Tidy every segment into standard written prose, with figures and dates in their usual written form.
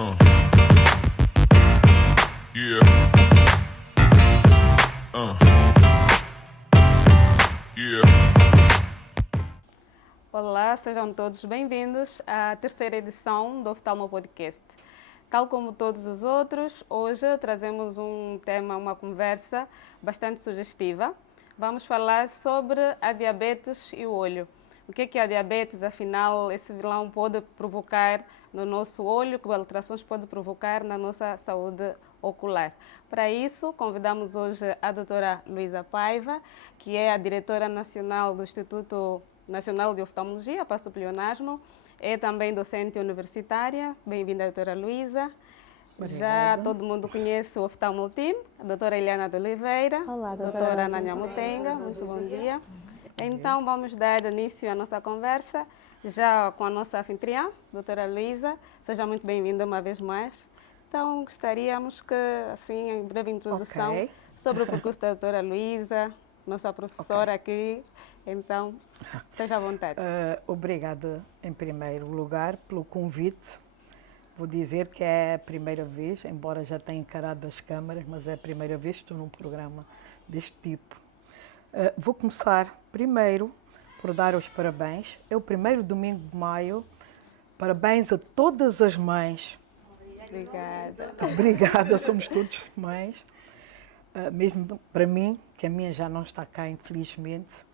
Uh. Yeah. Yeah. Olá, sejam todos bem-vindos à terceira edição do Oftalmo Podcast. Tal como todos os outros, hoje trazemos um tema, uma conversa bastante sugestiva. Vamos falar sobre a diabetes e o olho. O que é a diabetes? Afinal, esse vilão pode provocar no nosso olho, que alterações pode provocar na nossa saúde ocular. Para isso, convidamos hoje a doutora Luísa Paiva, que é a diretora nacional do Instituto Nacional de Oftalmologia, para o pleonasmo. É também docente universitária. Bem-vinda, doutora Luísa. Já todo mundo conhece o Oftalmo Team, a doutora Eliana de Oliveira, Olá, a doutora Nania Mutenga, muito bom dia. Então, vamos dar início à nossa conversa, já com a nossa anfitriã, doutora Luísa. Seja muito bem-vinda uma vez mais. Então, gostaríamos que, assim, em breve introdução sobre o percurso da doutora Luísa, nossa professora aqui. Então, esteja à vontade. Obrigada, em primeiro lugar, pelo convite. Vou dizer que é a primeira vez, embora já tenha encarado as câmaras, mas é a primeira vez que estou num programa deste tipo. Vou começar primeiro por dar os parabéns. É o primeiro domingo de maio. Parabéns a todas as mães. Obrigada. Obrigada, somos todos mães. Mesmo para mim, que a minha já não está cá, infelizmente,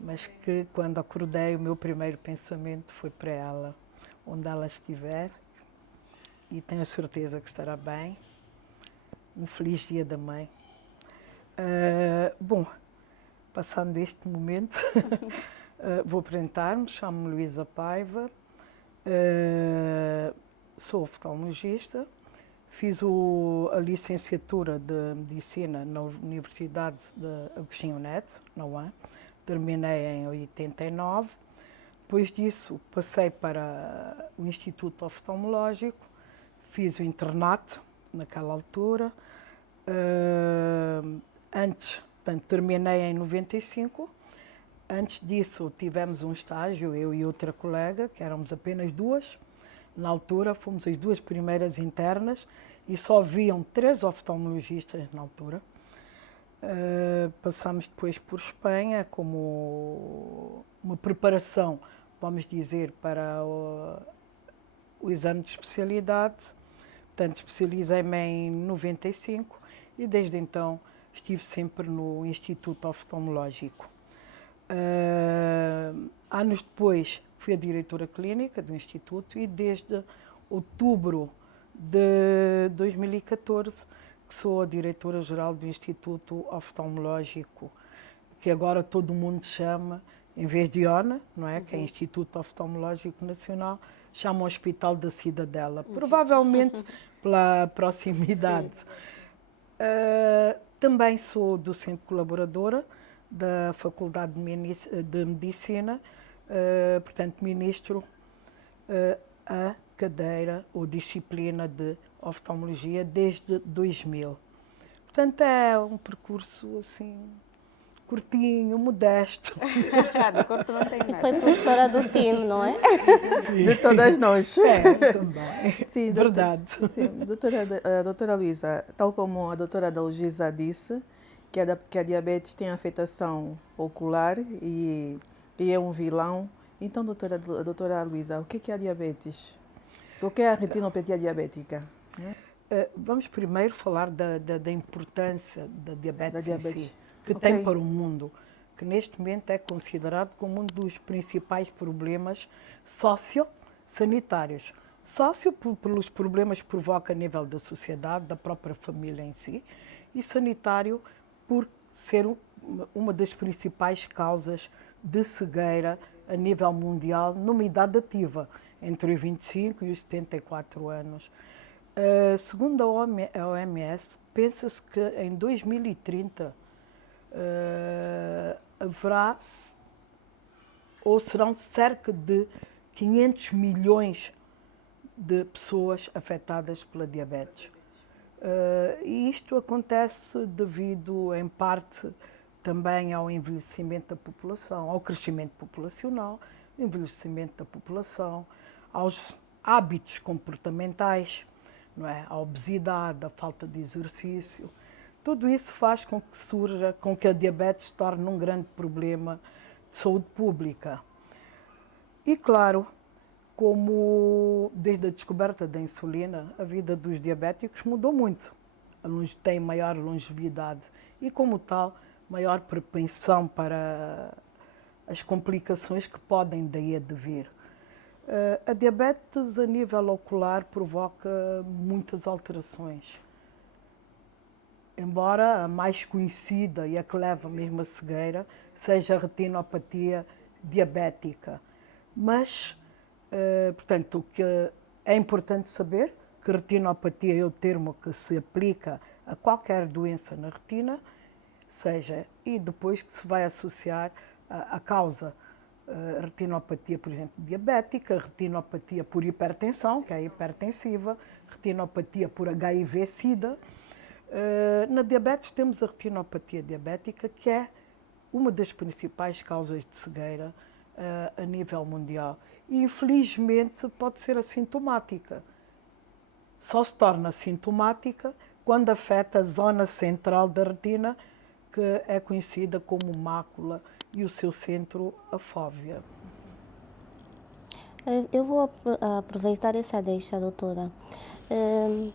mas que quando acordei, o meu primeiro pensamento foi para ela, onde ela estiver, e tenho a certeza que estará bem. Um feliz Dia da Mãe. Bom, passando este momento, vou apresentar-me, chamo-me Luísa Paiva, sou oftalmologista, fiz a licenciatura de Medicina na Universidade de Agostinho Neto, na UAM, terminei em 89, depois disso passei para o Instituto Oftalmológico, fiz o internato naquela altura, portanto, terminei em 95. Antes disso, tivemos um estágio, eu e outra colega, que éramos apenas duas. Na altura, fomos as duas primeiras internas e só haviam 3 oftalmologistas na altura. Passámos depois por Espanha como uma preparação, vamos dizer, para o exame de especialidade. Portanto, especializei-me em 95 e desde então estive sempre no Instituto Oftalmológico. Anos depois fui a diretora clínica do Instituto e desde outubro de 2014 que sou a diretora-geral do Instituto Oftalmológico, que agora todo mundo chama, em vez de ONA, não é? Que é Instituto Oftalmológico Nacional, chama o Hospital da Cidadela, provavelmente pela proximidade. Também sou docente colaboradora da Faculdade de Medicina, portanto, ministro a cadeira ou disciplina de oftalmologia desde 2000. Portanto, é um percurso assim curtinho, modesto. De corpo não tem nada. Foi professora do time, não é? Sim. De todas nós. Também. Sim, Verdade. A doutora Luísa, tal como a doutora Dalgisa disse, que a diabetes tem afetação ocular e é um vilão. Então, doutora Luísa, o que é a diabetes? O que é a retinopatia diabética? Vamos primeiro falar da importância da diabetes, em si, que Ok. tem para o mundo, que neste momento é considerado como um dos principais problemas sociosanitários. Pelos problemas que provoca a nível da sociedade, da própria família em si, e sanitário por ser uma das principais causas de cegueira a nível mundial numa idade ativa, entre os 25 e os 74 anos. Segundo a OMS, pensa-se que em 2030 haverá ou serão cerca de 500 milhões de pessoas afetadas pela diabetes. E isto acontece devido, em parte, também ao envelhecimento da população, ao crescimento populacional, envelhecimento da população, aos hábitos comportamentais, não é? A obesidade, a falta de exercício. Tudo isso faz com que surja, com que a diabetes se torne um grande problema de saúde pública. E claro, como desde a descoberta da insulina, a vida dos diabéticos mudou muito. Têm maior longevidade e, como tal, maior propensão para as complicações que podem daí advir. A diabetes a nível ocular provoca muitas alterações. Embora a mais conhecida e a que leva mesmo à cegueira seja a retinopatia diabética. Mas, portanto, o que é importante saber que retinopatia é o termo que se aplica a qualquer doença na retina, e depois que se vai associar a causa retinopatia, por exemplo, diabética, retinopatia por hipertensão, que é hipertensiva, retinopatia por HIV-Sida. Na diabetes temos a retinopatia diabética, que é uma das principais causas de cegueira a nível mundial. E, infelizmente, pode ser assintomática. Só se torna sintomática quando afeta a zona central da retina, que é conhecida como mácula, e o seu centro, a fóvea. Eu vou aproveitar essa deixa, doutora,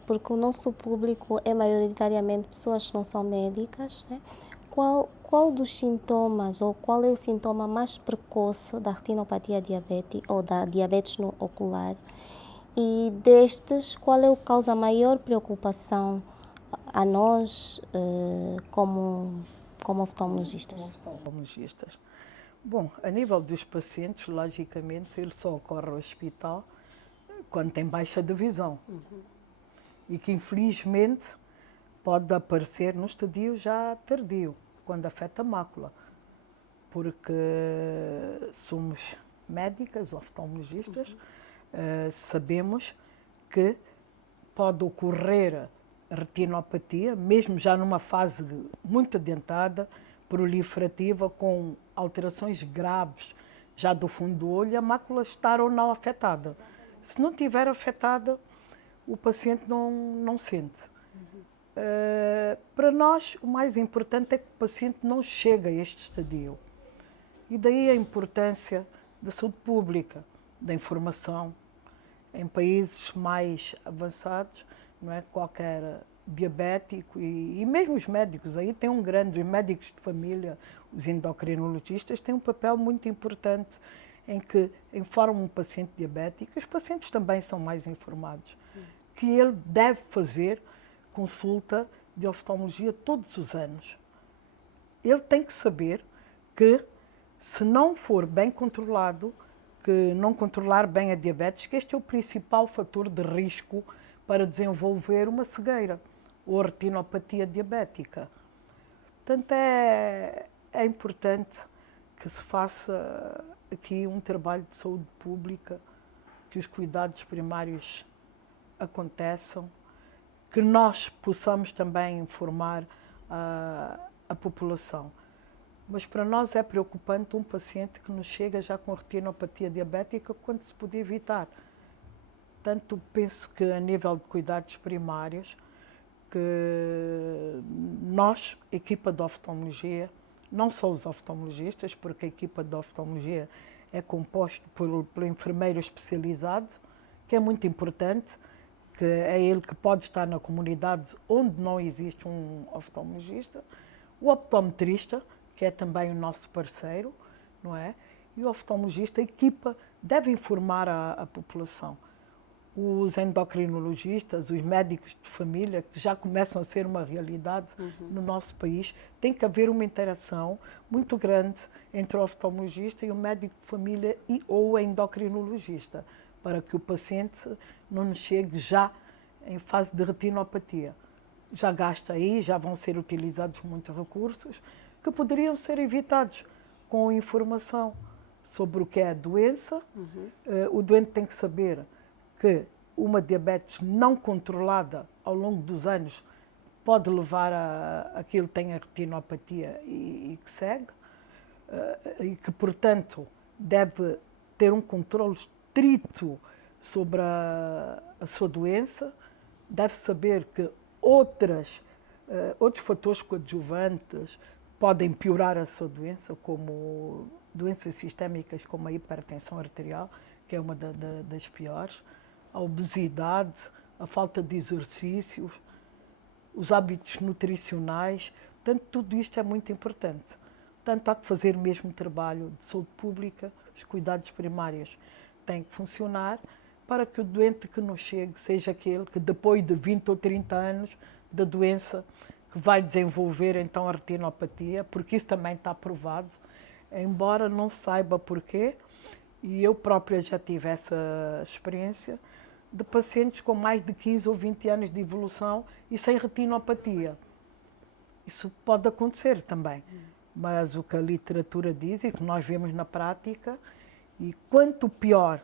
porque o nosso público é maioritariamente pessoas que não são médicas, né? Qual dos sintomas ou qual é o sintoma mais precoce da retinopatia diabética ou da diabetes no ocular? E destes, qual é o que causa maior preocupação a nós como oftalmologistas? Bom, a nível dos pacientes, logicamente, ele só ocorre ao hospital quando tem baixa de visão. E que, infelizmente, pode aparecer no estadio já tardio, quando afeta a mácula. Porque somos médicas, oftalmologistas, sabemos que pode ocorrer retinopatia, mesmo já numa fase muito adiantada, proliferativa, com alterações graves já do fundo do olho, a mácula estar ou não afetada. Se não estiver afetada, o paciente não sente. Para nós, o mais importante é que o paciente não chegue a este estadio. E daí a importância da saúde pública, da informação. Em países mais avançados, não é? Qualquer diabético e mesmo os médicos, aí tem os médicos de família, os endocrinologistas, têm um papel muito importante em que informam um paciente diabético. Os pacientes também são mais informados, que ele deve fazer consulta de oftalmologia todos os anos. Ele tem que saber que, se não for bem controlado, que não controlar bem a diabetes, que este é o principal fator de risco para desenvolver uma cegueira ou retinopatia diabética. Portanto, é importante que se faça aqui um trabalho de saúde pública, que os cuidados primários aconteçam, que nós possamos também informar a população. Mas para nós é preocupante um paciente que nos chega já com retinopatia diabética quando se podia evitar. Portanto, penso que a nível de cuidados primários, que nós, equipa de oftalmologia, não só os oftalmologistas, porque a equipa de oftalmologia é composta por enfermeiro especializado, que é muito importante, que é ele que pode estar na comunidade onde não existe um oftalmologista, o optometrista, que é também o nosso parceiro, não é? E o oftalmologista, a equipa, deve informar a população. Os endocrinologistas, os médicos de família, que já começam a ser uma realidade no nosso país, tem que haver uma interação muito grande entre o oftalmologista e o médico de família ou o endocrinologista, para que o paciente não nos chegue já em fase de retinopatia. Já gasta aí, já vão ser utilizados muitos recursos que poderiam ser evitados com informação sobre o que é a doença. O doente tem que saber que uma diabetes não controlada ao longo dos anos pode levar a que ele tenha retinopatia e que segue, e que, portanto, deve ter um controle estrito sobre a sua doença, deve saber que outros fatores coadjuvantes podem piorar a sua doença, como doenças sistémicas como a hipertensão arterial, que é uma das piores, a obesidade, a falta de exercício, os hábitos nutricionais. Portanto, tudo isto é muito importante. Portanto, há que fazer mesmo trabalho de saúde pública, os cuidados primários têm que funcionar para que o doente que nos chegue seja aquele que, depois de 20 ou 30 anos da doença, que vai desenvolver então a retinopatia, porque isso também está provado, embora não saiba porquê, e eu própria já tive essa experiência, de pacientes com mais de 15 ou 20 anos de evolução e sem retinopatia. Isso pode acontecer também, mas o que a literatura diz e que nós vemos na prática, e quanto pior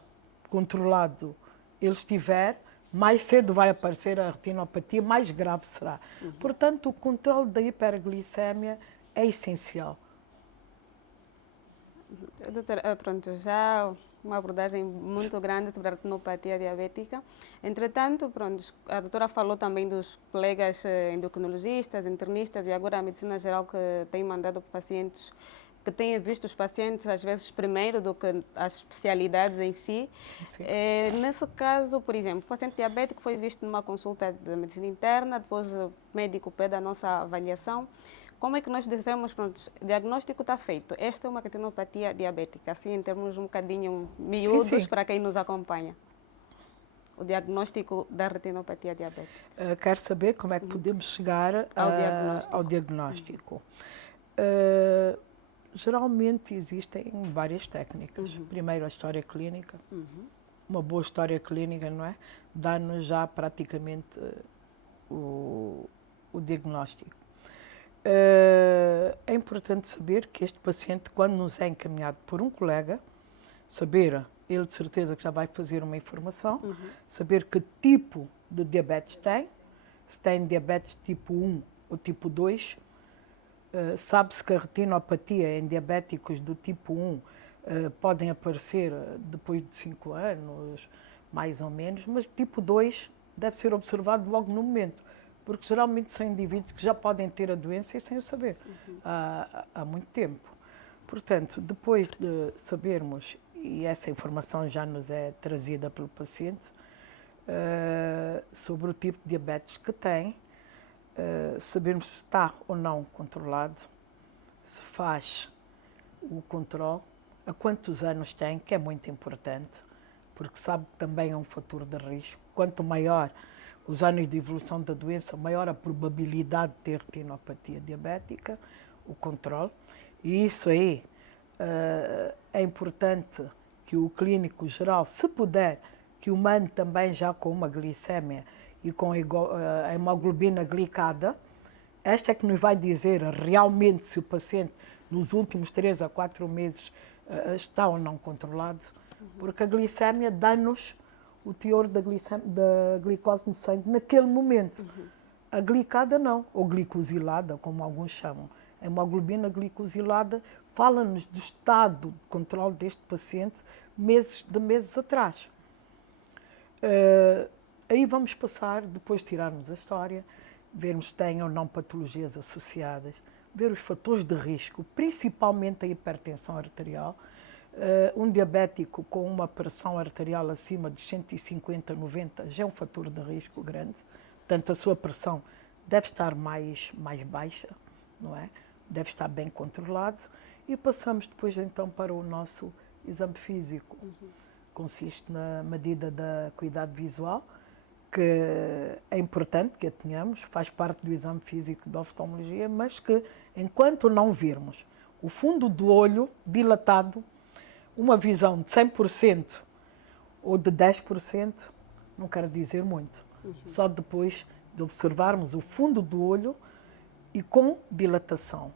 controlado ele estiver, mais cedo vai aparecer a retinopatia, mais grave será. Portanto, o controle da hiperglicemia é essencial. Doutora, pronto, já uma abordagem muito grande sobre a retinopatia diabética. Entretanto, pronto, a doutora falou também dos colegas endocrinologistas, internistas e agora a medicina geral que tem mandado pacientes, que têm visto os pacientes às vezes primeiro do que as especialidades em si. Sim. Nesse caso, por exemplo, o paciente diabético foi visto numa consulta de medicina interna, depois o médico pede a nossa avaliação. Como é que nós dizemos, pronto, o diagnóstico está feito, esta é uma retinopatia diabética, assim em termos um bocadinho miúdos Sim. para quem nos acompanha. O diagnóstico da retinopatia diabética. Quero saber como é que podemos chegar ao diagnóstico. Geralmente existem várias técnicas. Primeiro, a história clínica. Uma boa história clínica, não é? Dá-nos já praticamente o diagnóstico. É importante saber que este paciente, quando nos é encaminhado por um colega, saber, ele de certeza que já vai fazer uma informação, saber que tipo de diabetes tem, se tem diabetes tipo 1 ou tipo 2, sabe-se que a retinopatia em diabéticos do tipo 1 podem aparecer depois de 5 anos, mais ou menos, mas tipo 2 deve ser observado logo no momento, porque geralmente são indivíduos que já podem ter a doença e sem o saber há muito tempo. Portanto, depois de sabermos, e essa informação já nos é trazida pelo paciente, sobre o tipo de diabetes que tem, sabermos se está ou não controlado, se faz o controle, há quantos anos tem, que é muito importante, porque sabe que também é um fator de risco. Quanto maior os anos de evolução da doença, maior a probabilidade de ter retinopatia diabética, o controle. E isso aí é importante que o clínico geral, se puder, que o mande também já com uma glicémia e com a hemoglobina glicada. Esta é que nos vai dizer realmente se o paciente nos últimos 3 a 4 meses está ou não controlado, porque a glicémia dá-nos o teor da glicose no sangue naquele momento. A glicada não, ou glicosilada, como alguns chamam. A hemoglobina glicosilada fala-nos do estado de controle deste paciente meses atrás. Aí vamos passar, depois de tirarmos a história, vermos se tem ou não patologias associadas, ver os fatores de risco, principalmente a hipertensão arterial. Um diabético com uma pressão arterial acima de 150/90 já é um fator de risco grande, portanto a sua pressão deve estar mais baixa, não é? Deve estar bem controlado. E passamos depois então para o nosso exame físico. Consiste na medida da acuidade visual, que é importante que a tenhamos, faz parte do exame físico da oftalmologia, mas que enquanto não virmos o fundo do olho dilatado, uma visão de 100% ou de 10% não quer dizer muito. Só depois de observarmos o fundo do olho e com dilatação.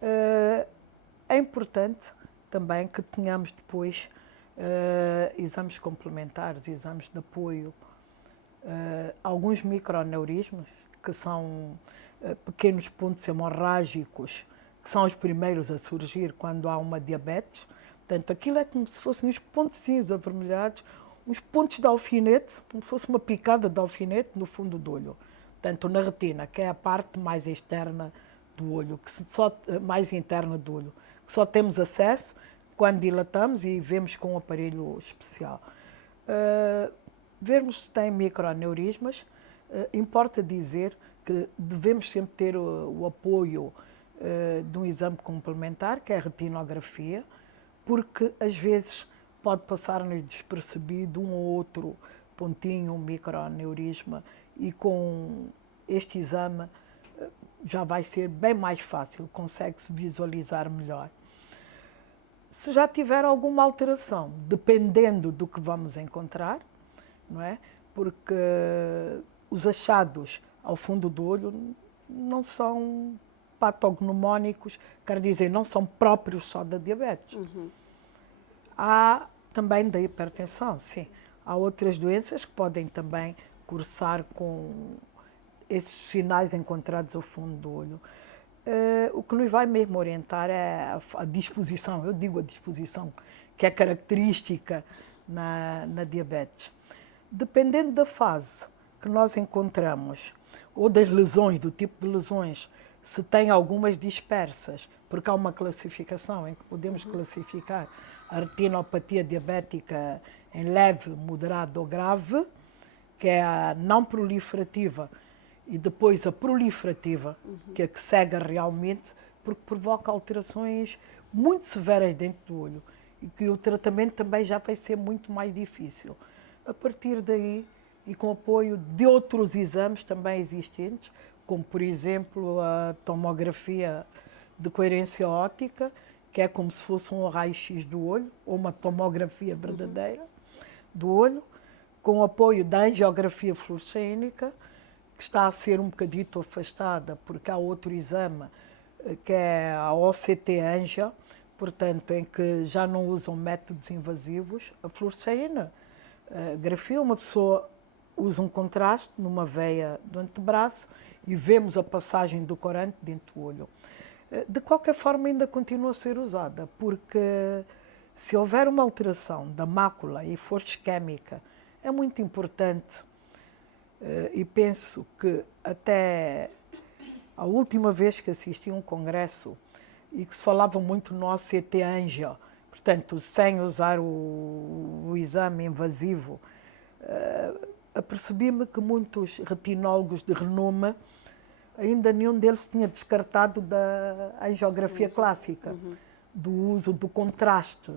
É importante também que tenhamos depois exames complementares, exames de apoio, alguns microaneurismas, que são pequenos pontos hemorrágicos, que são os primeiros a surgir quando há uma diabetes. Portanto, aquilo é como se fossem os pontozinhos avermelhados, uns pontos de alfinete, como se fosse uma picada de alfinete no fundo do olho. Portanto, na retina, que é a parte mais externa do olho, mais interna do olho, que só temos acesso quando dilatamos e vemos com um aparelho especial. Vermos se tem microaneurismas, importa dizer que devemos sempre ter o apoio de um exame complementar, que é a retinografia, porque às vezes pode passar-nos despercebido um ou outro pontinho, um microaneurisma, e com este exame já vai ser bem mais fácil, consegue-se visualizar melhor. Se já tiver alguma alteração, dependendo do que vamos encontrar, não é? Porque os achados ao fundo do olho não são patognomónicos, quer dizer, não são próprios só da diabetes. Há também da hipertensão, sim. Há outras doenças que podem também cursar com esses sinais encontrados ao fundo do olho. O que nos vai mesmo orientar é a disposição, eu digo a disposição, que é característica na diabetes. Dependendo da fase que nós encontramos, ou das lesões, do tipo de lesões, se tem algumas dispersas, porque há uma classificação em que podemos classificar a retinopatia diabética em leve, moderado ou grave, que é a não proliferativa, e depois a proliferativa, que é a que cega realmente, porque provoca alterações muito severas dentro do olho e que o tratamento também já vai ser muito mais difícil. A partir daí, e com apoio de outros exames também existentes, como por exemplo a tomografia de coerência óptica, que é como se fosse um raio-x do olho, ou uma tomografia verdadeira do olho, com apoio da angiografia fluorescênica, que está a ser um bocadito afastada, porque há outro exame, que é a OCT Angio, portanto, em que já não usam métodos invasivos. A fluorescenografia, uma pessoa usa um contraste numa veia do antebraço e vemos a passagem do corante dentro do olho. De qualquer forma, ainda continua a ser usada, porque se houver uma alteração da mácula e for isquémica, é muito importante. E penso que até a última vez que assisti a um congresso e que se falava muito no OCT Angio, portanto, sem usar o exame invasivo, apercebi-me que muitos retinólogos de renome, ainda nenhum deles tinha descartado da angiografia clássica, do uso do contraste,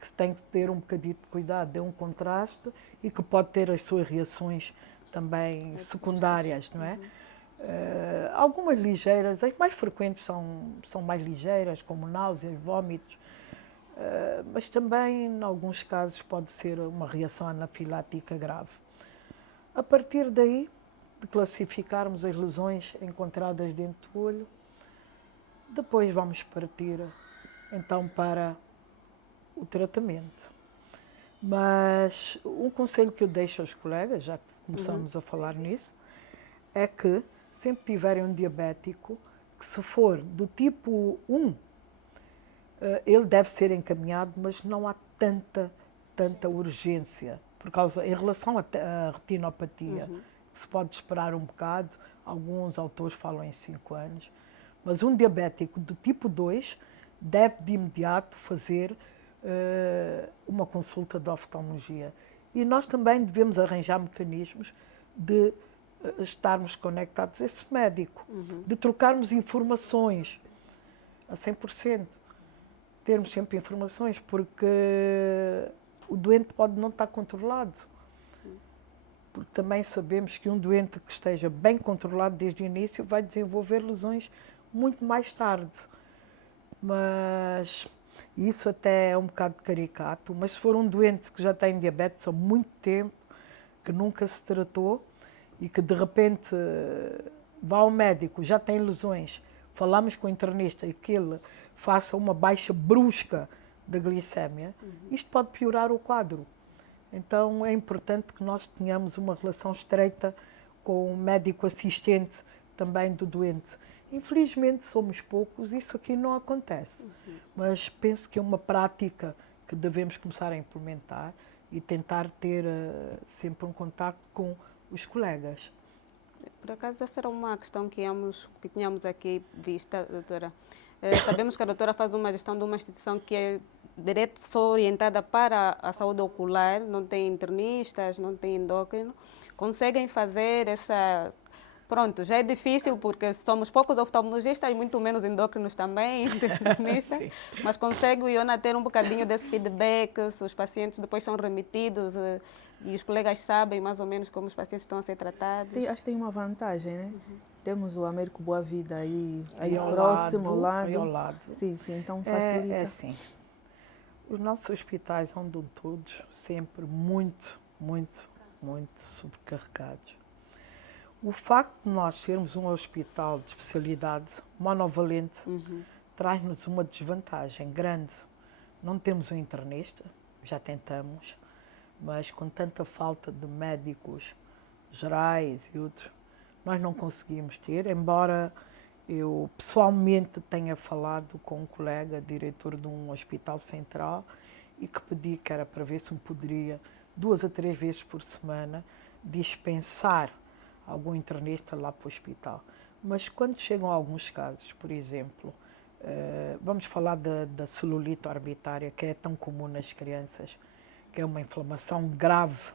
que se tem que ter um bocadinho de cuidado, é um contraste e que pode ter as suas reações também secundárias, não é? Algumas ligeiras, as mais frequentes são mais ligeiras, como náuseas, vômitos, mas também, em alguns casos, pode ser uma reação anafilática grave. A partir daí, de classificarmos as lesões encontradas dentro do olho, depois vamos partir, então, para o tratamento. Mas um conselho que eu deixo aos colegas, já que começamos a falar nisso, é que sempre tiverem um diabético, que se for do tipo 1, ele deve ser encaminhado, mas não há tanta urgência, em relação à retinopatia, que se pode esperar um bocado, alguns autores falam em 5 anos, mas um diabético do tipo 2 deve de imediato fazer uma consulta de oftalmologia. E nós também devemos arranjar mecanismos de estarmos conectados a esse médico, de trocarmos informações a 100%. Termos sempre informações, porque o doente pode não estar controlado. Porque também sabemos que um doente que esteja bem controlado desde o início vai desenvolver lesões muito mais tarde. Mas isso até é um bocado caricato, mas se for um doente que já tem diabetes há muito tempo, que nunca se tratou e que de repente vá ao médico, já tem lesões, falamos com o internista e que ele faça uma baixa brusca da glicémia, isto pode piorar o quadro. Então é importante que nós tenhamos uma relação estreita com o médico assistente também do doente. Infelizmente somos poucos, isso aqui não acontece, mas penso que é uma prática que devemos começar a implementar, e tentar ter sempre um contato com os colegas. Por acaso, essa era uma questão que tínhamos aqui vista, doutora. Sabemos que a doutora faz uma gestão de uma instituição que é só orientada para a saúde ocular, não tem internistas, não tem endócrino. Conseguem fazer essa... Pronto, já é difícil porque somos poucos oftalmologistas e muito menos endócrinos também, internistas, mas consegue o Iona ter um bocadinho desse feedback, se os pacientes depois são remitidos e os colegas sabem mais ou menos como os pacientes estão a ser tratados. Acho que tem uma vantagem, né? Temos o Américo Boa Vida aí ao próximo, ao lado. Aí ao lado. Sim, então facilita. É assim. Os nossos hospitais andam todos sempre muito sobrecarregados. O facto de nós sermos um hospital de especialidade monovalente traz-nos uma desvantagem grande. Não temos um internista, já tentamos, mas com tanta falta de médicos gerais e outros, nós não conseguimos ter, embora eu pessoalmente tenha falado com um colega, diretor de um hospital central, e que pedi que era para ver se me poderia, 2 a 3 vezes por semana, dispensar algum internista lá para o hospital. Mas quando chegam alguns casos, por exemplo, vamos falar da celulite orbitária, que é tão comum nas crianças, que é uma inflamação grave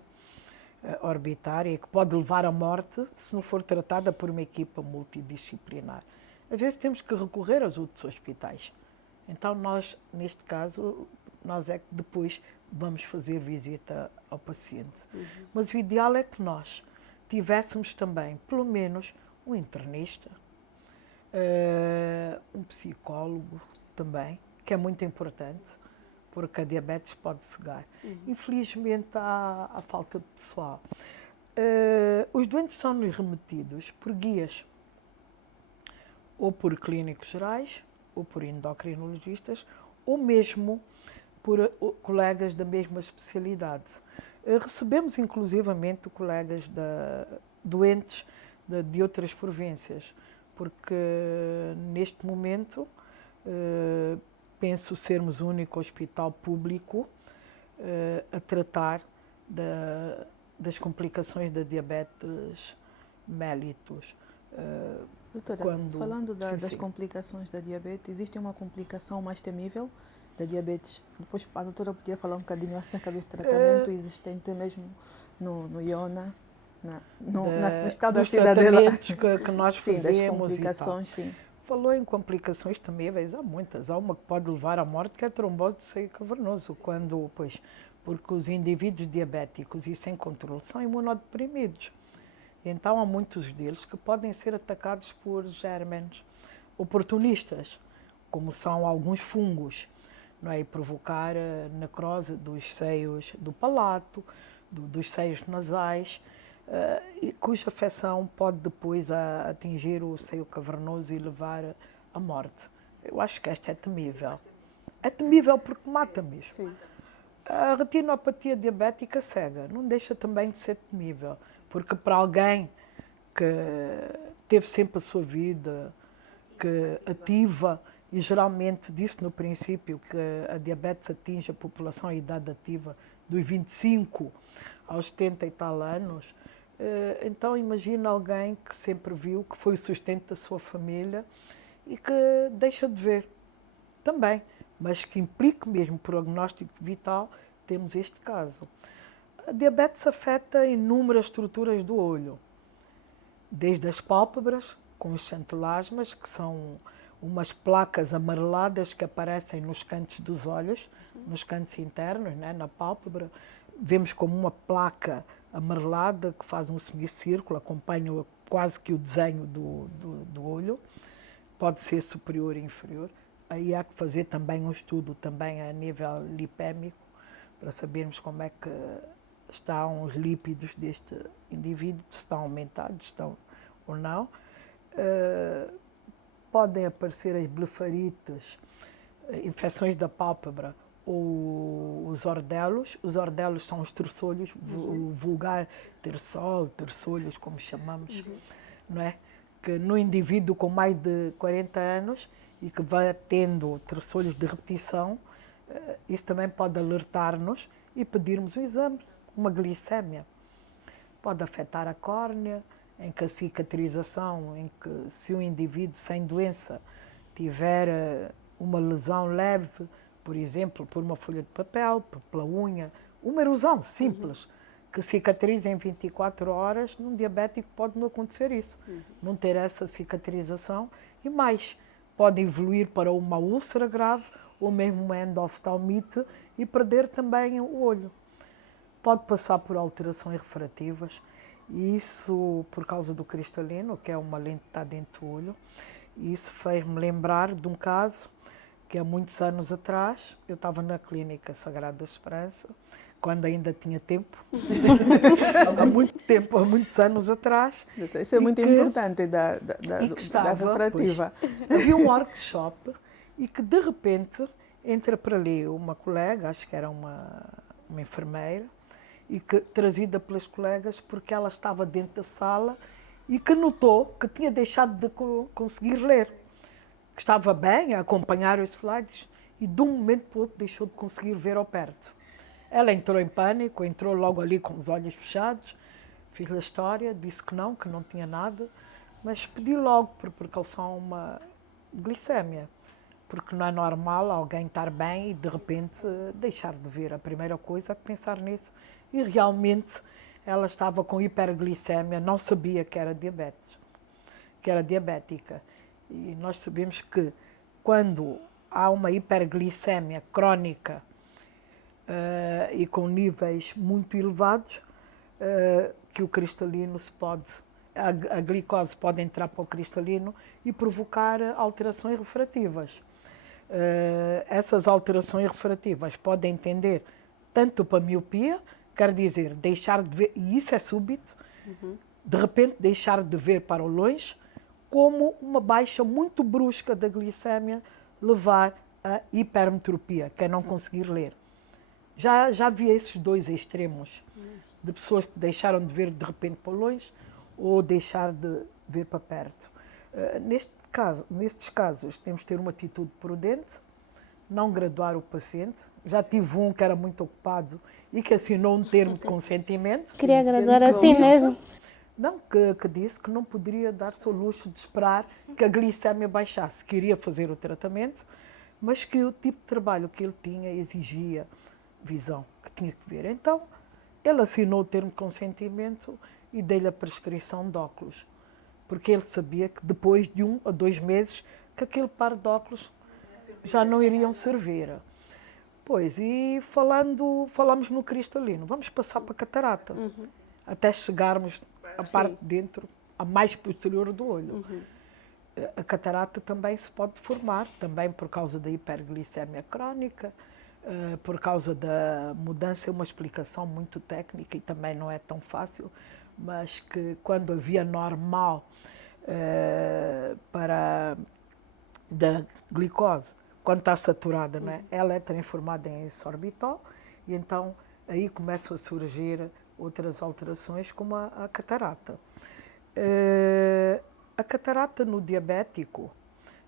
orbitária que pode levar à morte se não for tratada por uma equipa multidisciplinar. Às vezes temos que recorrer aos outros hospitais. Então nós, neste caso, nós é que depois vamos fazer visita ao paciente. Mas o ideal é que nós tivéssemos também, pelo menos, um internista, um psicólogo também, que é muito importante, porque a diabetes pode cegar. Infelizmente, há falta de pessoal. Os doentes são-nos remetidos por guias, ou por clínicos gerais, ou por endocrinologistas, ou mesmo por colegas da mesma especialidade. Recebemos, inclusivamente, colegas doentes de outras províncias, porque, neste momento, penso sermos o único hospital público a tratar das complicações da diabetes mellitus. Doutora, falando das complicações da diabetes, existe uma complicação mais temível da diabetes? Depois a doutora podia falar um bocadinho acerca do tratamento existente mesmo no Iona, no Hospital da Cidadela. Dos tratamentos que nós fazemos. Sim, das complicações, sim. Falou em complicações temíveis, há muitas. Há uma que pode levar à morte, que é a trombose de seio cavernoso, porque os indivíduos diabéticos e sem controle são imunodeprimidos. Então há muitos deles que podem ser atacados por gérmenes oportunistas, como são alguns fungos, não é? E provocar necrose dos seios do palato, dos seios nasais, e cuja afecção pode depois atingir o seio cavernoso e levar à morte. Eu acho que esta é temível. É temível porque mata mesmo. Sim. A retinopatia diabética cega não deixa também de ser temível, porque para alguém que teve sempre a sua vida ativa, e geralmente disse no princípio que a diabetes atinge a população em idade ativa dos 25 aos 70 e tal anos, então imagina alguém que sempre viu, que foi o sustento da sua família e que deixa de ver também, mas que implique mesmo prognóstico vital, temos este caso. A diabetes afeta inúmeras estruturas do olho, desde as pálpebras, com os xantelasmas, que são umas placas amareladas que aparecem nos cantos dos olhos, nos cantos internos, né, na pálpebra. Vemos como uma placa amarelada que faz um semicírculo, acompanha quase que o desenho do olho. Pode ser superior e inferior. Aí há que fazer também um estudo também a nível lipémico, para sabermos como é que estão os lípidos deste indivíduo, se estão aumentados, se estão ou não. Podem aparecer as blefarites, infecções da pálpebra ou os ordelos. Os ordelos são os terçolhos, o vulgar terçolhos, como chamamos, não é? Que no indivíduo com mais de 40 anos e que vai tendo terçolhos de repetição, isso também pode alertar-nos e pedirmos um exame, uma glicémia. Pode afetar a córnea, em que a cicatrização, em que se o indivíduo sem doença tiver uma lesão leve, por exemplo, por uma folha de papel, pela unha, uma erosão simples, que cicatriza em 24 horas, num diabético pode não acontecer isso, não ter essa cicatrização e mais, pode evoluir para uma úlcera grave ou mesmo uma endoftalmite e perder também o olho. Pode passar por alterações refrativas, e isso por causa do cristalino, que é uma lente que está dentro do olho. E isso fez-me lembrar de um caso que há muitos anos atrás, eu estava na clínica Sagrada Esperança, quando ainda tinha tempo, há muito tempo, há muitos anos atrás. Isso é muito importante da refrativa. Pois, havia um workshop e que de repente entra para ali uma colega, acho que era uma enfermeira, e que, trazida pelas colegas porque ela estava dentro da sala e que notou que tinha deixado de conseguir ler, que estava bem a acompanhar os slides e de um momento para o outro deixou de conseguir ver ao perto. Ela entrou em pânico, entrou logo ali com os olhos fechados, fiz-lhe a história, disse que não tinha nada, mas pedi logo, por precaução, uma glicémia, porque não é normal alguém estar bem e de repente deixar de ver. A primeira coisa é pensar nisso. E realmente ela estava com hiperglicemia, não sabia que era diabetes, que era diabética. E nós sabemos que quando há uma hiperglicemia crónica e com níveis muito elevados, que o cristalino a glicose pode entrar para o cristalino e provocar alterações refrativas. Essas alterações refrativas podem tender tanto para a miopia, quer dizer, deixar de ver, e isso é súbito, de repente deixar de ver para o longe, como uma baixa muito brusca da glicémia levar a hipermetropia, que é não conseguir ler. Já vi esses dois extremos, de pessoas que deixaram de ver de repente para longe ou deixar de ver para perto. Nestes casos, temos de ter uma atitude prudente, não graduar o paciente. Já tive um que era muito ocupado e que assinou um termo de consentimento. Queria graduar assim mesmo? Não, que disse que não poderia dar-se o luxo de esperar que a glicemia baixasse. Queria fazer o tratamento, mas que o tipo de trabalho que ele tinha exigia visão, que tinha que ver. Então, ele assinou o termo de consentimento e dei-lhe a prescrição de óculos, porque ele sabia que depois de 1 a 2 meses que aquele par de óculos já não iriam servir. Pois, e falamos no cristalino, vamos passar para a catarata, até chegarmos à parte de dentro, a mais posterior do olho. A catarata também se pode formar, também por causa da hiperglicemia crónica, por causa da mudança, é uma explicação muito técnica e também não é tão fácil, mas que quando a via normal da glicose, quando está saturada, não é? Ela é transformada em sorbitol e então aí começam a surgir outras alterações como a catarata. A catarata no diabético,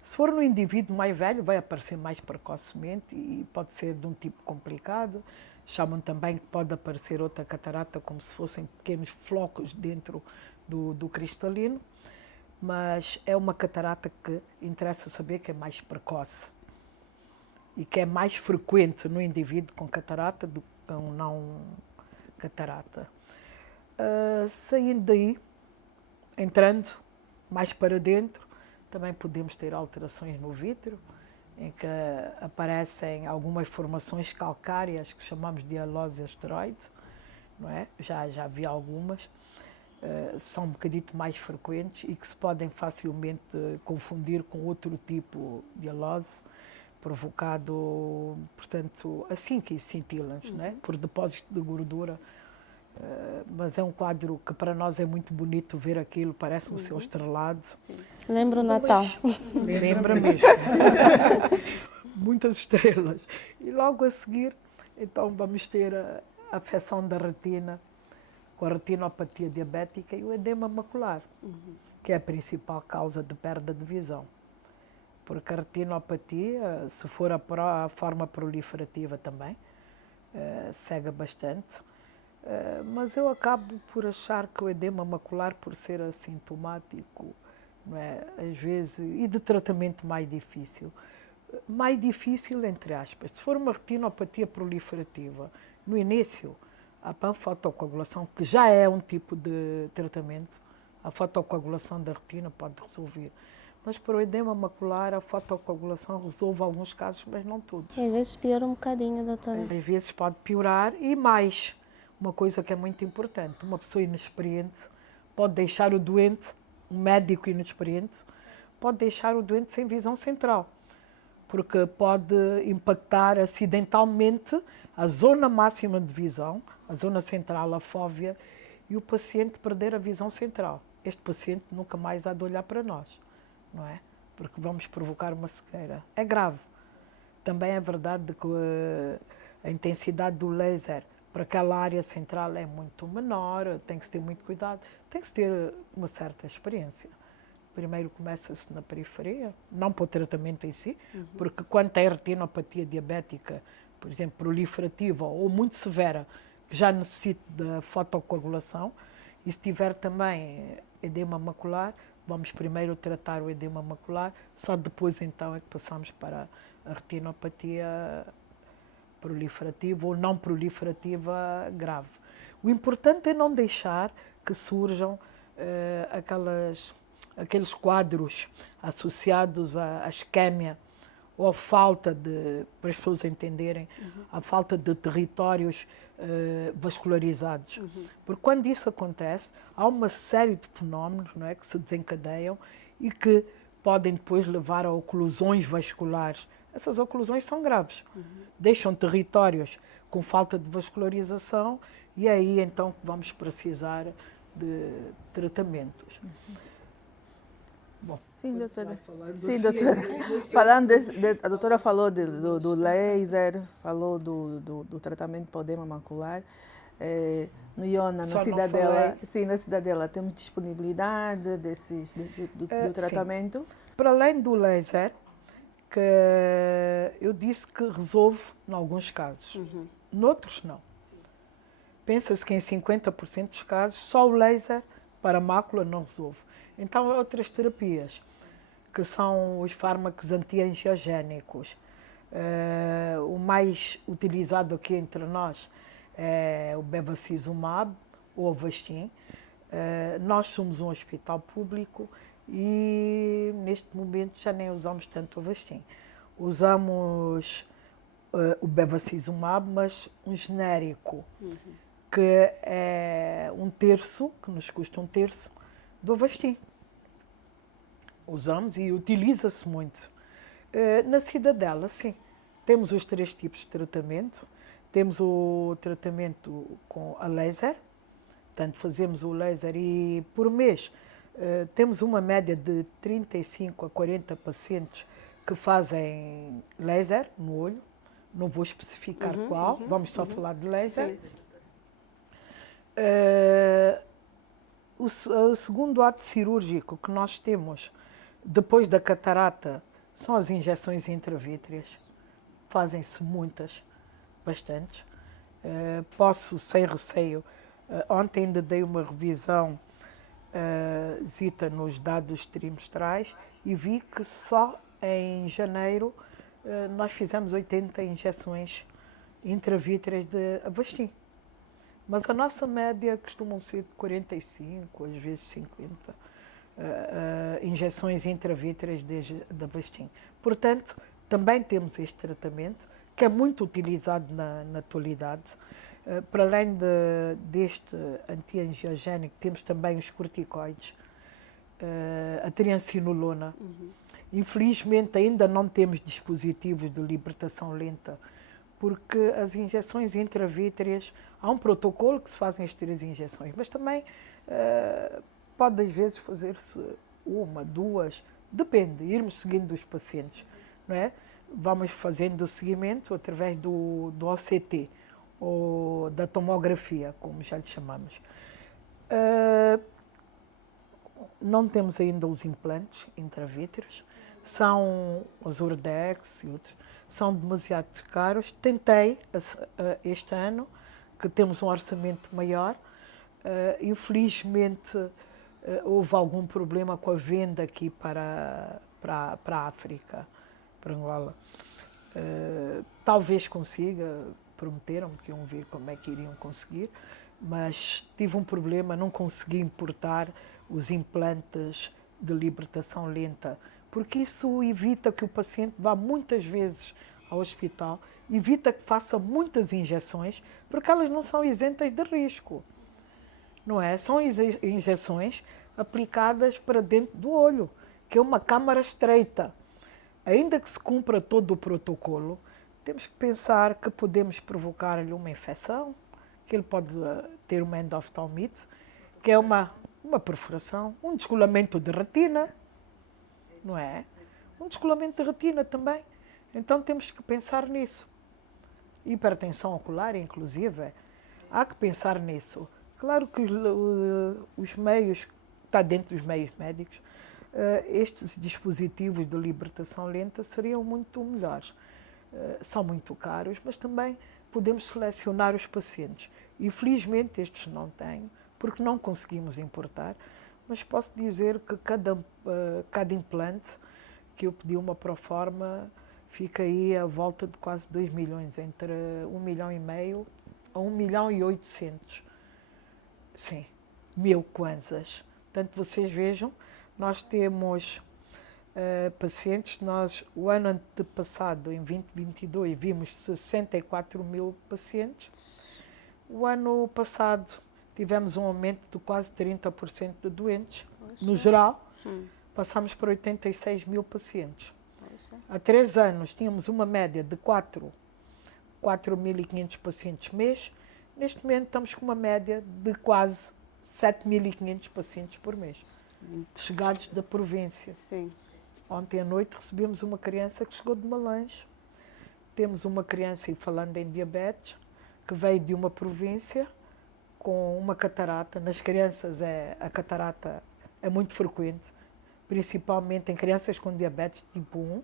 se for no indivíduo mais velho, vai aparecer mais precocemente e pode ser de um tipo complicado. Chamam também que pode aparecer outra catarata como se fossem pequenos flocos dentro do cristalino, mas é uma catarata que interessa saber que é mais precoce e que é mais frequente no indivíduo com catarata do que um não catarata. Saindo daí, entrando mais para dentro, também podemos ter alterações no vítreo, em que aparecem algumas formações calcárias que chamamos de halose asteroide, não é? Já vi algumas, são um bocadito mais frequentes e que se podem facilmente confundir com outro tipo de halose, provocado, portanto, assim que cintilantes, não é? Por depósito de gordura. Mas é um quadro que para nós é muito bonito ver aquilo, parece um céu estrelado. Lembra o Natal. Lembra mesmo. Muitas estrelas. E logo a seguir, então vamos ter a afecção da retina, com a retinopatia diabética e o edema macular, que é a principal causa de perda de visão. Porque a retinopatia, se for a forma proliferativa também, cega bastante. Mas eu acabo por achar que o edema macular, por ser assintomático, não é? Às vezes, e de tratamento mais difícil entre aspas. Se for uma retinopatia proliferativa, no início, a panfotocoagulação, que já é um tipo de tratamento, a fotocoagulação da retina pode resolver. Mas para o edema macular, a fotocoagulação resolve alguns casos, mas não todos. E às vezes piora um bocadinho, doutora. Às vezes pode piorar e mais. Uma coisa que é muito importante, uma pessoa inexperiente pode deixar o doente, um médico inexperiente, pode deixar o doente sem visão central, porque pode impactar acidentalmente a zona máxima de visão, a zona central, a fóvea, e o paciente perder a visão central. Este paciente nunca mais há de olhar para nós, não é? Porque vamos provocar uma cegueira. É grave. Também é verdade que a intensidade do laser para aquela área central é muito menor, tem que se ter muito cuidado, tem que se ter uma certa experiência. Primeiro começa-se na periferia, não para o tratamento em si, porque quando tem retinopatia diabética, por exemplo, proliferativa ou muito severa, que já necessita da fotocoagulação, e se tiver também edema macular, vamos primeiro tratar o edema macular, só depois então é que passamos para a retinopatia proliferativa ou não proliferativa grave. O importante é não deixar que surjam aqueles quadros associados à isquémia ou à falta de, para as pessoas entenderem, a falta de territórios vascularizados. Porque quando isso acontece, há uma série de fenómenos, não é, que se desencadeiam e que podem depois levar a oclusões vasculares. Essas oclusões são graves. Deixam territórios com falta de vascularização e aí então vamos precisar de tratamentos. Bom, sim, doutora. Sim, doutora. Falando a doutora falou do laser, falou do tratamento para o edema macular. No Iona, na Cidadela, sim, na Cidadela temos disponibilidade do tratamento? Sim. Para além do laser, que eu disse que resolve em alguns casos, noutros não. Pensa-se que em 50% dos casos só o laser para a mácula não resolve. Então há outras terapias, que são os fármacos antiangiogénicos. O mais utilizado aqui entre nós é o bevacizumab ou o Avastin. Nós somos um hospital público e neste momento já nem usamos tanto o Avastin. Usamos o bevacizumab, mas um genérico, que é um terço, que nos custa um terço, do Avastin. Usamos e utiliza-se muito. Na Cidadela, sim, temos os 3 tipos de tratamento. Temos o tratamento com a laser, portanto fazemos o laser e por mês temos uma média de 35 a 40 pacientes que fazem laser no olho. Não vou especificar qual, vamos só falar de laser. O segundo ato cirúrgico que nós temos depois da catarata são as injeções intravítreas. Fazem-se muitas, bastantes. Posso, sem receio, ontem ainda dei uma revisão zita nos dados trimestrais e vi que só em janeiro nós fizemos 80 injeções intravítreas de Avastin. Mas a nossa média costumam ser de 45, às vezes 50 injeções intravítreas de Avastin. Portanto, também temos este tratamento, que é muito utilizado na atualidade. Para além deste antiangiogénico, temos também os corticoides, a triancinolona. Infelizmente, ainda não temos dispositivos de libertação lenta, porque as injeções intravítreas, há um protocolo que se fazem as 3 injeções, mas também pode às vezes fazer-se 1, 2, depende, irmos seguindo os pacientes, não é? Vamos fazendo o seguimento através do OCT, ou da tomografia, como já lhe chamamos. Não temos ainda os implantes intravítreos, são os Urdex e outros. são demasiado caros. Tentei este ano, que temos um orçamento maior, infelizmente houve algum problema com a venda aqui para a África, para Angola. Talvez consiga, prometeram-me que iam ver como é que iriam conseguir, mas tive um problema, não consegui importar os implantes de libertação lenta, porque isso evita que o paciente vá muitas vezes ao hospital, evita que faça muitas injeções, porque elas não são isentas de risco, não é? São injeções aplicadas para dentro do olho, que é uma câmara estreita. Ainda que se cumpra todo o protocolo, temos que pensar que podemos provocar-lhe uma infecção, que ele pode ter uma endoftalmite, que é uma perfuração, um descolamento de retina, não é? Um descolamento de retina também. Então temos que pensar nisso. Hipertensão ocular, inclusive, há que pensar nisso. Claro que os meios, está dentro dos meios médicos, estes dispositivos de libertação lenta seriam muito melhores. São muito caros, mas também podemos selecionar os pacientes. Infelizmente estes não têm, porque não conseguimos importar, mas posso dizer que cada implante que eu pedi uma proforma fica aí à volta de quase 2 milhões, entre 1,5 milhão a 1,8 milhão. Sim, 1000 kwanzas. Portanto, vocês vejam, nós temos pacientes, o ano antepassado, em 2022, vimos 64 mil pacientes. O ano passado tivemos um aumento de quase 30% de doentes. Poxa. No geral, passamos para 86 mil pacientes. Poxa. Há 3 anos tínhamos uma média de 4.500 pacientes mês. Neste momento estamos com uma média de quase 7.500 pacientes por mês, chegados da província. Sim. Ontem à noite recebemos uma criança que chegou de Malange. Temos uma criança, e falando em diabetes, que veio de uma província com uma catarata. Nas crianças a catarata é muito frequente, principalmente em crianças com diabetes tipo 1,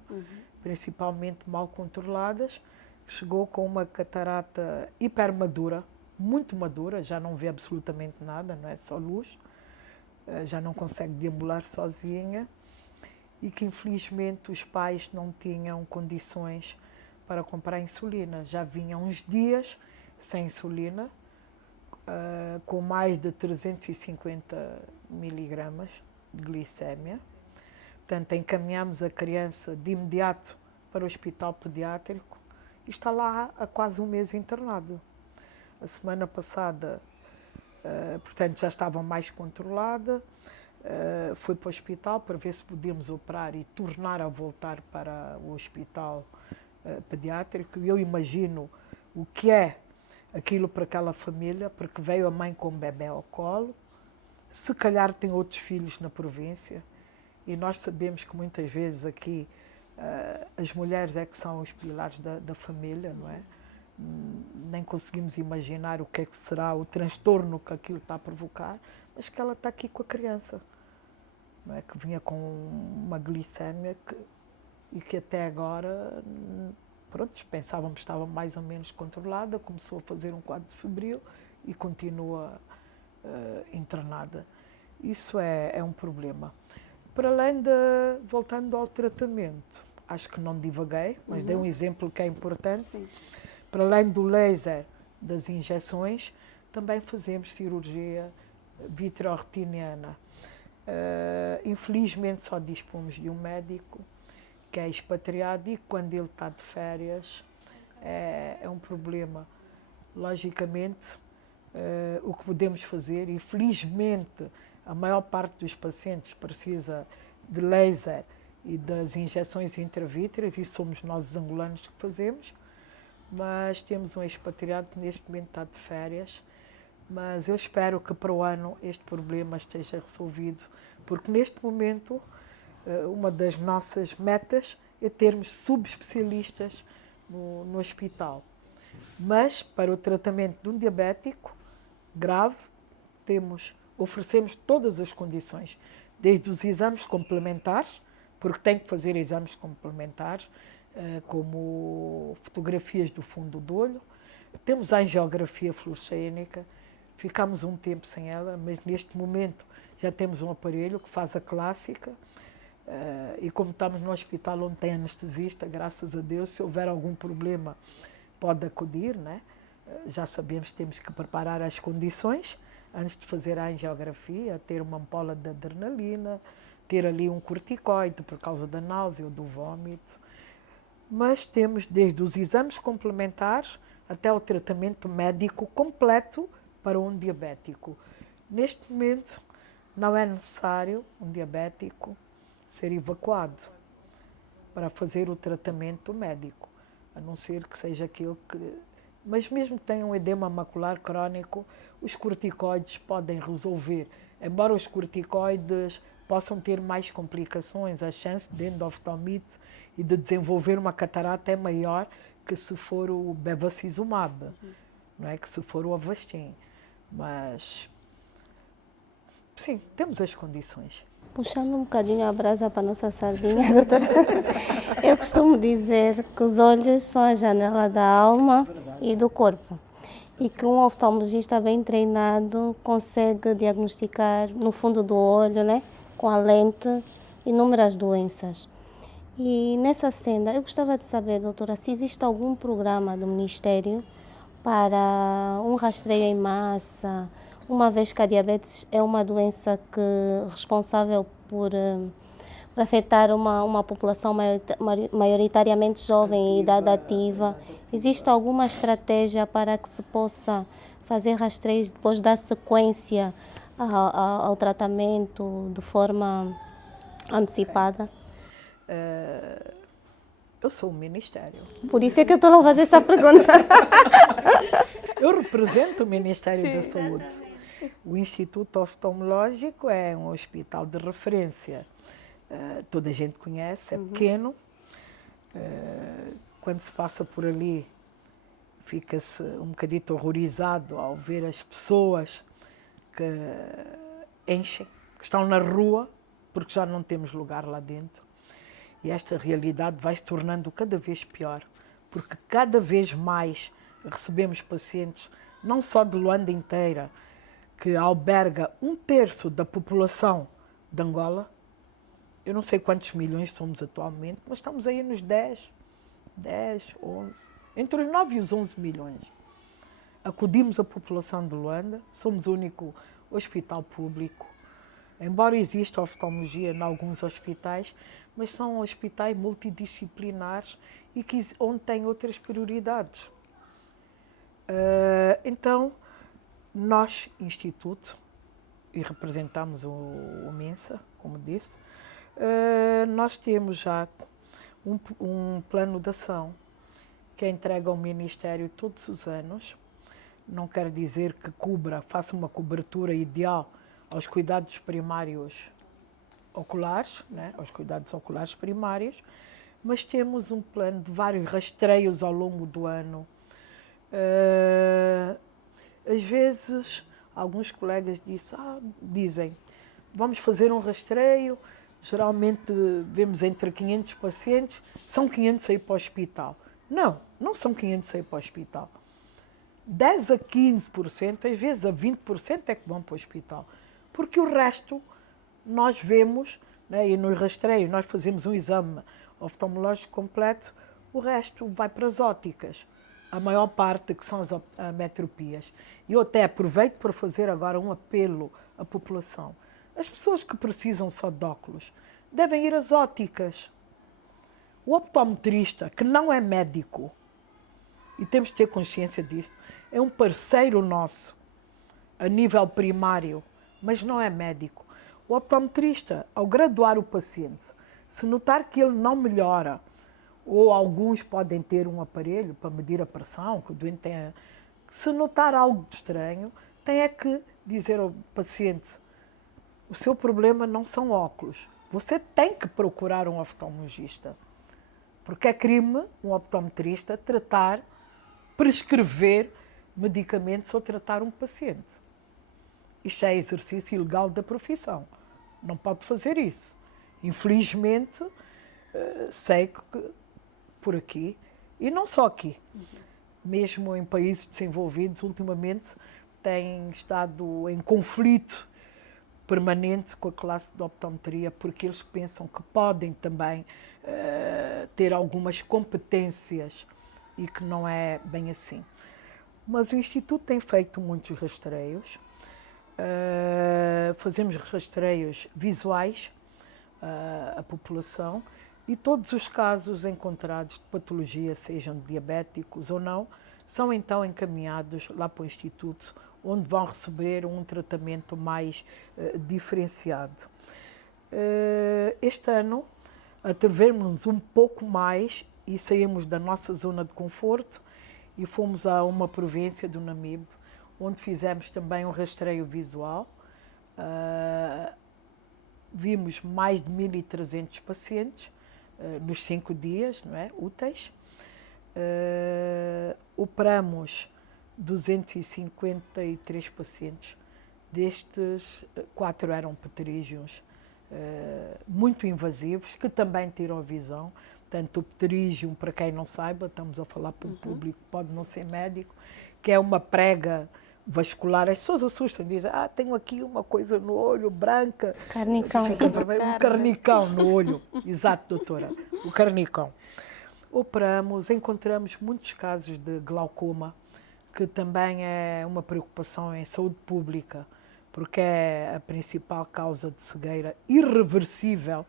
principalmente mal controladas. Chegou com uma catarata hipermadura, muito madura, já não vê absolutamente nada, não é só luz, já não consegue deambular sozinha, e que infelizmente os pais não tinham condições para comprar insulina. Já vinham uns dias sem insulina, com mais de 350 miligramas de glicémia. Portanto, encaminhamos a criança de imediato para o hospital pediátrico e está lá há quase um mês internado. A semana passada, portanto, já estava mais controlada, foi para o hospital para ver se podíamos operar e tornar a voltar para o hospital pediátrico. Eu imagino o que é aquilo para aquela família, porque veio a mãe com o bebê ao colo, se calhar tem outros filhos na província, e nós sabemos que muitas vezes aqui as mulheres é que são os pilares da família, não é? Nem conseguimos imaginar o que é que será o transtorno que aquilo está a provocar, mas que ela está aqui com a criança, não é? Que vinha com uma glicémia e que até agora, pronto, pensávamos que estava mais ou menos controlada, começou a fazer um quadro febril e continua internada. Isso é um problema. Para além voltando ao tratamento, acho que não divaguei, mas dei um exemplo que é importante. Sim. Para além do laser, das injeções, também fazemos cirurgia vitreoretiniana. Infelizmente só dispomos de um médico que é expatriado, e quando ele está de férias é um problema. Logicamente, o que podemos fazer, e felizmente a maior parte dos pacientes precisa de laser e das injeções intravítreas, e somos nós os angolanos que fazemos, mas temos um expatriado que neste momento está de férias, mas eu espero que para o ano este problema esteja resolvido, porque neste momento uma das nossas metas é termos subespecialistas no hospital. Mas para o tratamento de um diabético grave, oferecemos todas as condições, desde os exames complementares, porque tem que fazer exames complementares, como fotografias do fundo do olho. Temos a angiografia fluorescênica, ficámos um tempo sem ela, mas neste momento já temos um aparelho que faz a clássica. E como estamos no hospital onde tem anestesista, graças a Deus, se houver algum problema, pode acudir, né? Já sabemos que temos que preparar as condições antes de fazer a angiografia, ter uma ampola de adrenalina, ter ali um corticoide por causa da náusea ou do vômito. Mas temos desde os exames complementares até o tratamento médico completo para um diabético. Neste momento, não é necessário um diabético ser evacuado para fazer o tratamento médico, a não ser que seja aquele que... Mas mesmo que tenha um edema macular crónico, os corticoides podem resolver. Embora os corticoides possam ter mais complicações, a chance de endoftalmite e de desenvolver uma catarata é maior que se for o bevacizumab, não é que se for o Avastin. Mas, sim, temos as condições. Puxando um bocadinho a brasa para a nossa sardinha, doutora, eu costumo dizer que os olhos são a janela da alma e do corpo. E que um oftalmologista bem treinado consegue diagnosticar no fundo do olho, né, com a lente, inúmeras doenças. E nessa senda, eu gostava de saber, doutora, se existe algum programa do Ministério para um rastreio em massa, uma vez que a diabetes é uma doença responsável por afetar uma população maioritariamente jovem e idade ativa. Existe alguma estratégia para que se possa fazer rastreios depois dar sequência ao tratamento de forma antecipada? Eu sou o Ministério. Por isso é que eu estou a fazer essa pergunta. Eu represento o Ministério da Saúde. O Instituto Oftalmológico é um hospital de referência. Toda a gente conhece, é pequeno. Quando se passa por ali, fica-se um bocadito horrorizado ao ver as pessoas que enchem, que estão na rua, porque já não temos lugar lá dentro. E esta realidade vai se tornando cada vez pior, porque cada vez mais recebemos pacientes, não só de Luanda inteira, que alberga 1/3 da população de Angola. Eu não sei quantos milhões somos atualmente, mas estamos aí nos 10, 11, entre os 9 e os 11 milhões. Acudimos a população de Luanda, somos o único hospital público. Embora exista oftalmologia em alguns hospitais, mas são hospitais multidisciplinares e onde têm outras prioridades. Então, nós, Instituto, e representamos o Mensa, como disse, nós temos já um plano de ação que é entregue ao Ministério todos os anos. Não quer dizer que faça uma cobertura ideal aos cuidados primários oculares, né, aos cuidados oculares primários, mas temos um plano de vários rastreios ao longo do ano. Às vezes, alguns colegas dizem, vamos fazer um rastreio, geralmente vemos entre 500 pacientes, são 500 a ir para o hospital. Não são 500 a ir para o hospital. 10 a 15%, às vezes a 20% é que vão para o hospital. Porque o resto nós vemos, né, e no rastreio nós fazemos um exame oftalmológico completo, o resto vai para as ópticas. A maior parte que são as ametropias. E eu até aproveito para fazer agora um apelo à população. As pessoas que precisam só de óculos devem ir às ópticas. O optometrista, que não é médico, e temos de ter consciência disso, é um parceiro nosso, a nível primário, mas não é médico. O optometrista, ao graduar o paciente, se notar que ele não melhora, ou alguns podem ter um aparelho para medir a pressão, que o doente tem, se notar algo de estranho, tem que dizer ao paciente, o seu problema não são óculos, você tem que procurar um oftalmologista, porque é crime um optometrista prescrever medicamentos ou tratar um paciente. Isto é exercício ilegal da profissão. Não pode fazer isso. Infelizmente, sei que por aqui, e não só aqui, mesmo em países desenvolvidos, ultimamente têm estado em conflito permanente com a classe de optometria, porque eles pensam que podem também ter algumas competências e que não é bem assim. Mas o Instituto tem feito muitos rastreios, fazemos rastreios visuais à população e todos os casos encontrados de patologia, sejam diabéticos ou não, são então encaminhados lá para o Instituto, onde vão receber um tratamento mais diferenciado. Este ano, atrevemos um pouco mais e saímos da nossa zona de conforto e fomos a uma província do Namibe, onde fizemos também um rastreio visual. Vimos mais de 1.300 pacientes nos 5 dias, não é, úteis. Operamos 253 pacientes. Destes, 4 eram pterígios muito invasivos, que também tiram a visão. Portanto, o pterígio, para quem não saiba, estamos a falar para o público, pode não ser médico, que é uma prega vascular. As pessoas assustam, dizem, tenho aqui uma coisa no olho, branca. Carnicão. Um carnicão no olho. Exato, doutora, o carnicão. Operamos, encontramos muitos casos de glaucoma, que também é uma preocupação em saúde pública, porque é a principal causa de cegueira irreversível,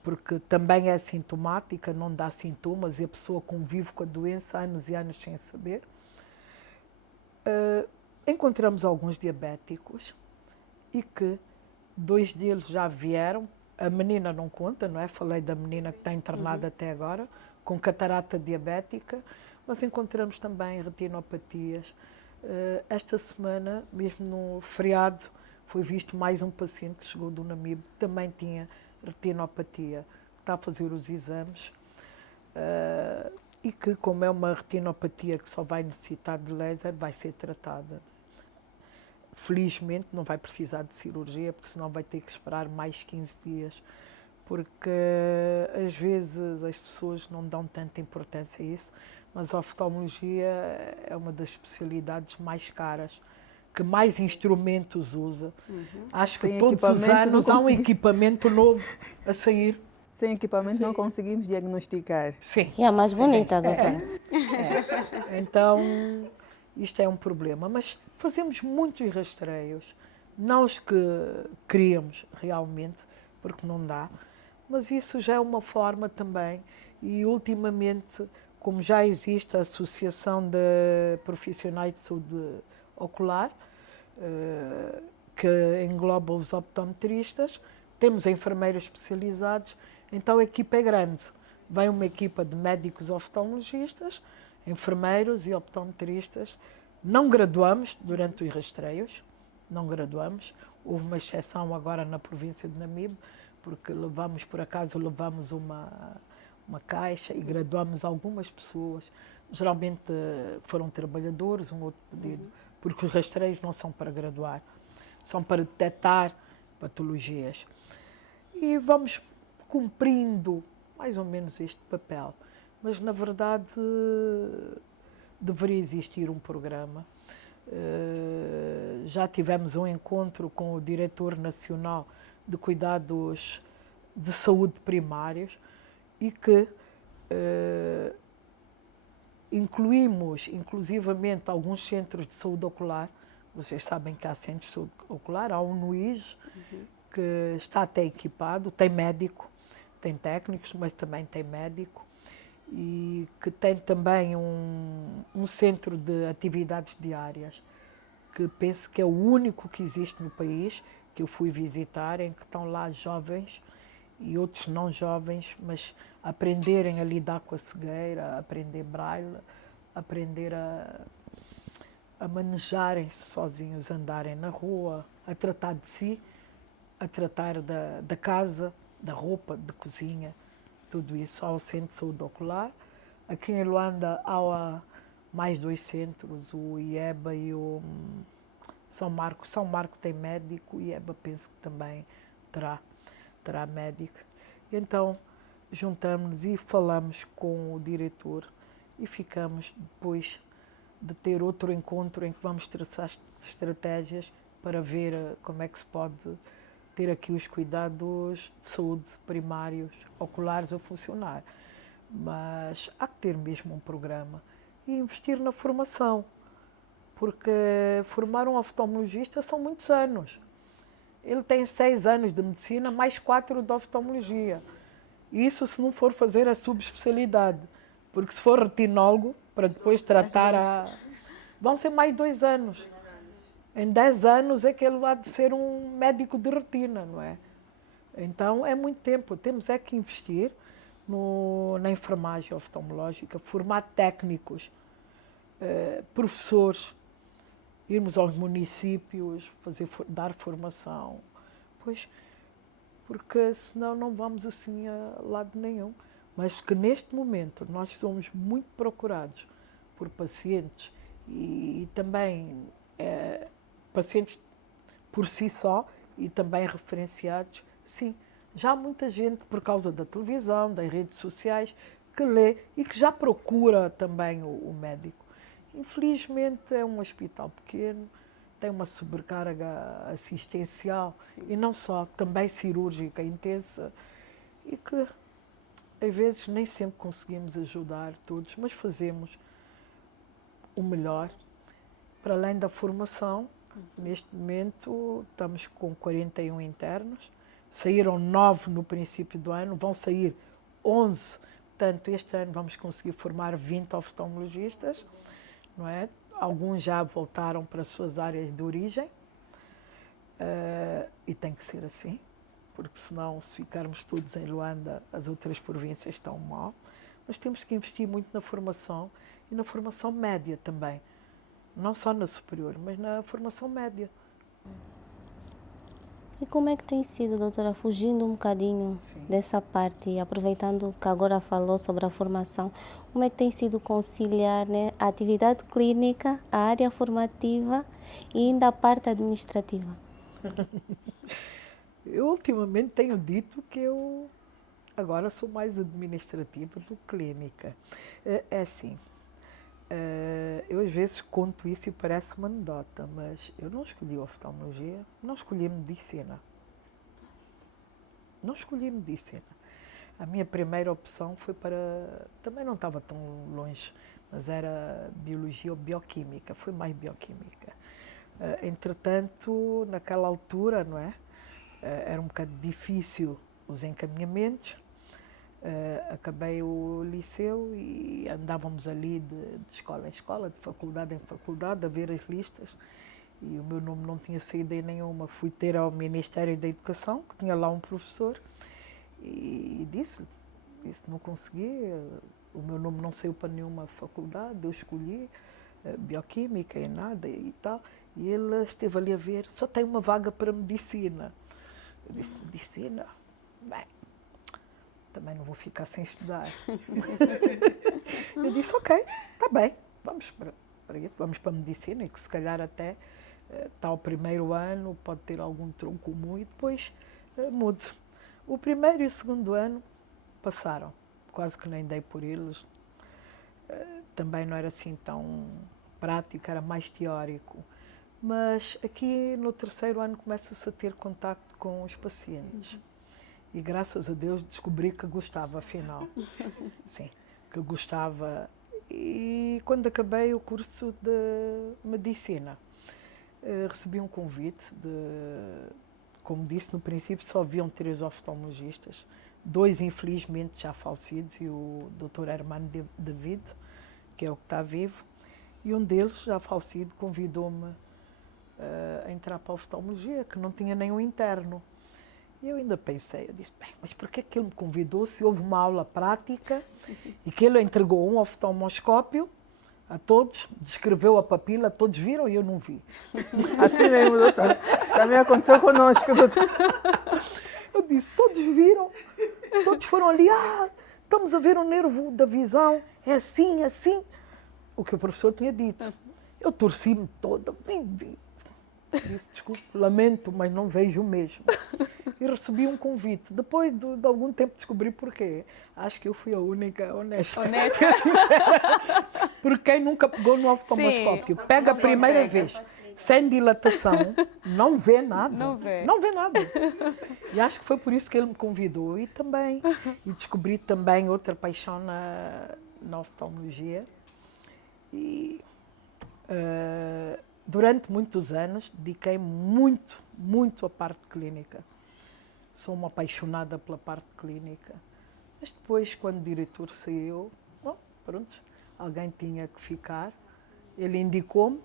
porque também é sintomática, não dá sintomas e a pessoa convive com a doença anos e anos sem saber. Encontramos alguns diabéticos e que 2 deles já vieram. A menina não conta, não é? Falei da menina que está internada até agora, com catarata diabética, mas encontramos também retinopatias. Esta semana, mesmo no feriado, foi visto mais um paciente que chegou do Namibe, que também tinha retinopatia, está a fazer os exames, e que, como é uma retinopatia que só vai necessitar de laser, vai ser tratada. Felizmente não vai precisar de cirurgia, porque senão vai ter que esperar mais 15 dias, porque às vezes as pessoas não dão tanta importância a isso, mas a oftalmologia é uma das especialidades mais caras, que mais instrumentos usa. Acho que Sem todos os equipamento anos não há um consegui- equipamento novo a sair. Sem equipamento não conseguimos diagnosticar. Sim. E a mais bonita, doutora. Então, isto é um problema, mas fazemos muitos rastreios, não os que queríamos realmente, porque não dá, mas isso já é uma forma também, e ultimamente, como já existe a Associação de Profissionais de Saúde Ocular, que engloba os optometristas, temos enfermeiros especializados, então a equipa é grande. Vem uma equipa de médicos oftalmologistas, enfermeiros e optometristas. Não graduamos durante os rastreios, não graduamos. Houve uma exceção agora na província de Namibe, porque por acaso levamos uma caixa e graduamos algumas pessoas. Geralmente foram trabalhadores, um outro pedido, porque os rastreios não são para graduar, são para detectar patologias. E vamos cumprindo mais ou menos este papel. Mas, na verdade, deveria existir um programa. Já tivemos um encontro com o Diretor Nacional de Cuidados de Saúde Primários e que incluímos, inclusivamente, alguns centros de saúde ocular. Vocês sabem que há centros de saúde ocular, há um no IS, que está até equipado, tem médico, tem técnicos, mas também tem médico, e que tem também um centro de atividades diárias, que penso que é o único que existe no país, que eu fui visitar, em que estão lá jovens e outros não jovens, mas aprenderem a lidar com a cegueira, a aprender braille, aprender a manejarem-se sozinhos, andarem na rua, a tratar de si, a tratar da casa, da roupa, de cozinha, tudo isso. Há o Centro de Saúde Ocular. Aqui em Luanda há mais 2 centros, o IEBA e o São Marco. São Marco tem médico, o IEBA penso que também terá médico. Então, juntamos-nos e falamos com o diretor e ficamos depois de ter outro encontro em que vamos traçar estratégias para ver como é que se pode ter aqui os cuidados de saúde primários, oculares a funcionar. Mas há que ter mesmo um programa e investir na formação, porque formar um oftalmologista são muitos anos. Ele tem 6 anos de medicina, mais 4 de oftalmologia. Isso se não for fazer a subespecialidade, porque se for retinólogo, para depois tratar vão ser mais 2 anos. Em 10 anos é que ele vai ser um médico de retina, não é? Então é muito tempo. Temos é que investir na enfermagem oftalmológica, formar técnicos, professores, irmos aos municípios, dar formação, pois, porque senão não vamos assim a lado nenhum. Mas que neste momento nós somos muito procurados por pacientes e também pacientes por si só e também referenciados, sim. Já há muita gente, por causa da televisão, das redes sociais, que lê e que já procura também o médico. Infelizmente é um hospital pequeno, tem uma sobrecarga assistencial e não só, também cirúrgica intensa e que às vezes nem sempre conseguimos ajudar todos, mas fazemos o melhor. Para além da formação, neste momento estamos com 41 internos, saíram 9 no princípio do ano, vão sair 11, portanto este ano vamos conseguir formar 20 oftalmologistas, não é? Alguns já voltaram para as suas áreas de origem e tem que ser assim, porque senão se ficarmos todos em Luanda as outras províncias estão mal, mas temos que investir muito na formação e na formação média também, não só na superior, mas na formação média. E como é que tem sido, doutora, fugindo um bocadinho dessa parte, aproveitando que agora falou sobre a formação, como é que tem sido conciliar, né, a atividade clínica, a área formativa e ainda a parte administrativa? Eu ultimamente tenho dito que eu agora sou mais administrativa do que clínica. É assim, eu às vezes conto isso e parece uma anedota, mas eu não escolhi oftalmologia, não escolhi medicina. Não escolhi medicina. A minha primeira opção foi para... Também não estava tão longe, mas era biologia ou bioquímica, foi mais bioquímica. Entretanto, naquela altura, não é? Era um bocado difícil os encaminhamentos. Acabei o liceu e andávamos ali de escola em escola, de faculdade em faculdade, a ver as listas. E o meu nome não tinha saído em nenhuma. Fui ter ao Ministério da Educação, que tinha lá um professor, e disse não consegui, o meu nome não saiu para nenhuma faculdade, eu escolhi bioquímica e nada e tal. E ele esteve ali a ver, só tem uma vaga para medicina. Eu disse, medicina? Bem, também não vou ficar sem estudar. Eu disse, ok, está bem, vamos para isso, vamos para a medicina, e que se calhar até está o primeiro ano, pode ter algum tronco comum e depois mude. O primeiro e o segundo ano passaram, quase que nem dei por eles. Também não era assim tão prático, era mais teórico. Mas aqui no terceiro ano começa-se a ter contacto com os pacientes. E graças a Deus descobri que gostava, afinal. Sim, que gostava. E quando acabei o curso de medicina, recebi um convite como disse no princípio, só haviam 3 oftalmologistas, 2 infelizmente já falecidos, e o Dr. Hermano David, que é o que está vivo, e um deles, já falecido, convidou-me a entrar para a oftalmologia, que não tinha nenhum interno. E eu ainda pensei, eu disse, bem, mas por que ele me convidou se houve uma aula prática e que ele entregou um oftalmoscópio a todos, descreveu a papila, todos viram e eu não vi. Assim mesmo, doutor. Também aconteceu conosco, doutor. Eu disse, todos viram, todos foram ali, estamos a ver o nervo da visão, é assim, assim. O que o professor tinha dito. Eu torci-me toda, vi. Disse, desculpe, lamento, mas não vejo mesmo. e recebi um convite. Depois de algum tempo descobri porquê. Acho que eu fui a única honesta. Porque quem nunca pegou no oftalmoscópio, pega a primeira vez, sem dilatação, não vê nada. Não vê nada. E acho que foi por isso que ele me convidou. E descobri também outra paixão na oftalmologia. E durante muitos anos dediquei muito à parte clínica. Sou uma apaixonada pela parte clínica. Mas depois, quando o diretor saiu, pronto, alguém tinha que ficar. Ele indicou-me,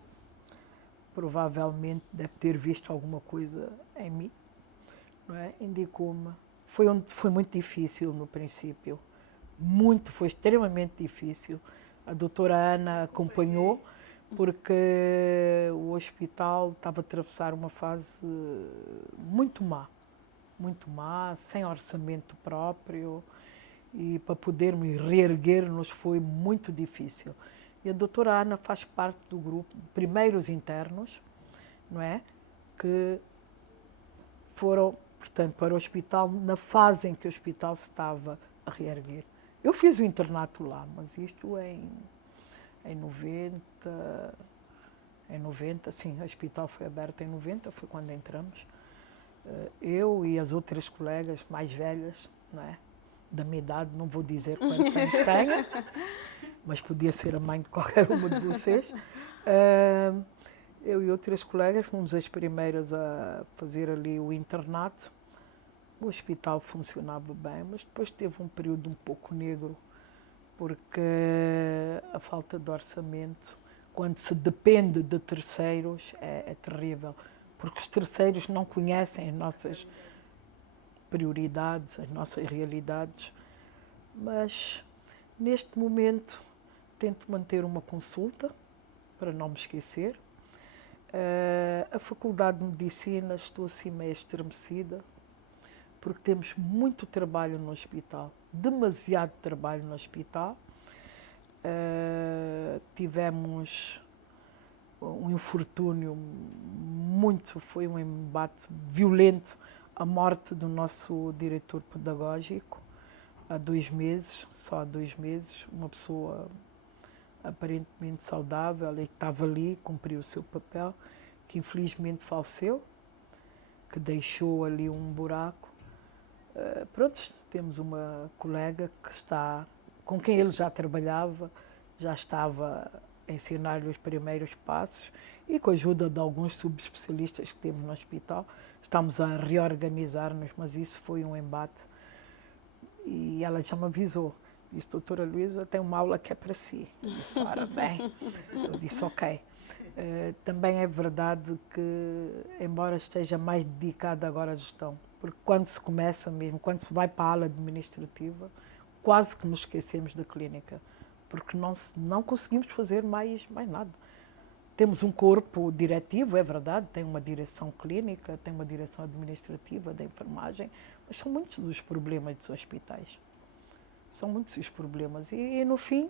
provavelmente deve ter visto alguma coisa em mim, não é? Indicou-me. Foi muito difícil no princípio. Foi extremamente difícil. A doutora Ana acompanhou, porque o hospital estava a atravessar uma fase muito má, sem orçamento próprio, e para podermos reerguer-nos foi muito difícil. E a doutora Ana faz parte do grupo de primeiros internos, não é? Que foram, portanto, para o hospital na fase em que o hospital se estava a reerguer. Eu fiz o internato lá, mas isto em 90, sim, o hospital foi aberto em 90, foi quando entramos. Eu e as outras colegas mais velhas, não é? Da minha idade, não vou dizer quantos anos tenho, mas podia ser a mãe de qualquer uma de vocês. Eu e outras colegas fomos as primeiras a fazer ali o internato. O hospital funcionava bem, mas depois teve um período um pouco negro, porque a falta de orçamento, quando se depende de terceiros, é terrível, porque os terceiros não conhecem as nossas prioridades, as nossas realidades. Mas, neste momento, tento manter uma consulta, para não me esquecer. A Faculdade de Medicina, estou assim meio estremecida, porque temos muito trabalho no hospital, demasiado trabalho no hospital. Tivemos um infortúnio foi um embate violento, a morte do nosso diretor pedagógico, há 2 meses, só há 2 meses, uma pessoa aparentemente saudável e que estava ali, cumpriu o seu papel, que infelizmente faleceu, que deixou ali um buraco. Pronto, temos uma colega com quem ele já trabalhava, já estava a ensinar-lhe os primeiros passos, e com a ajuda de alguns subespecialistas que temos no hospital, estamos a reorganizar-nos, mas isso foi um embate. E ela já me avisou, disse: doutora Luísa, tem uma aula que é para si. Eu disse: ora bem. Eu disse: ok. Também é verdade que, embora esteja mais dedicada agora à gestão, porque quando se começa mesmo, quando se vai para a ala administrativa, quase que nos esquecemos da clínica, porque não conseguimos fazer mais nada. Temos um corpo diretivo, é verdade, tem uma direção clínica, tem uma direção administrativa da enfermagem, mas são muitos os problemas dos hospitais. São muitos os problemas. E no fim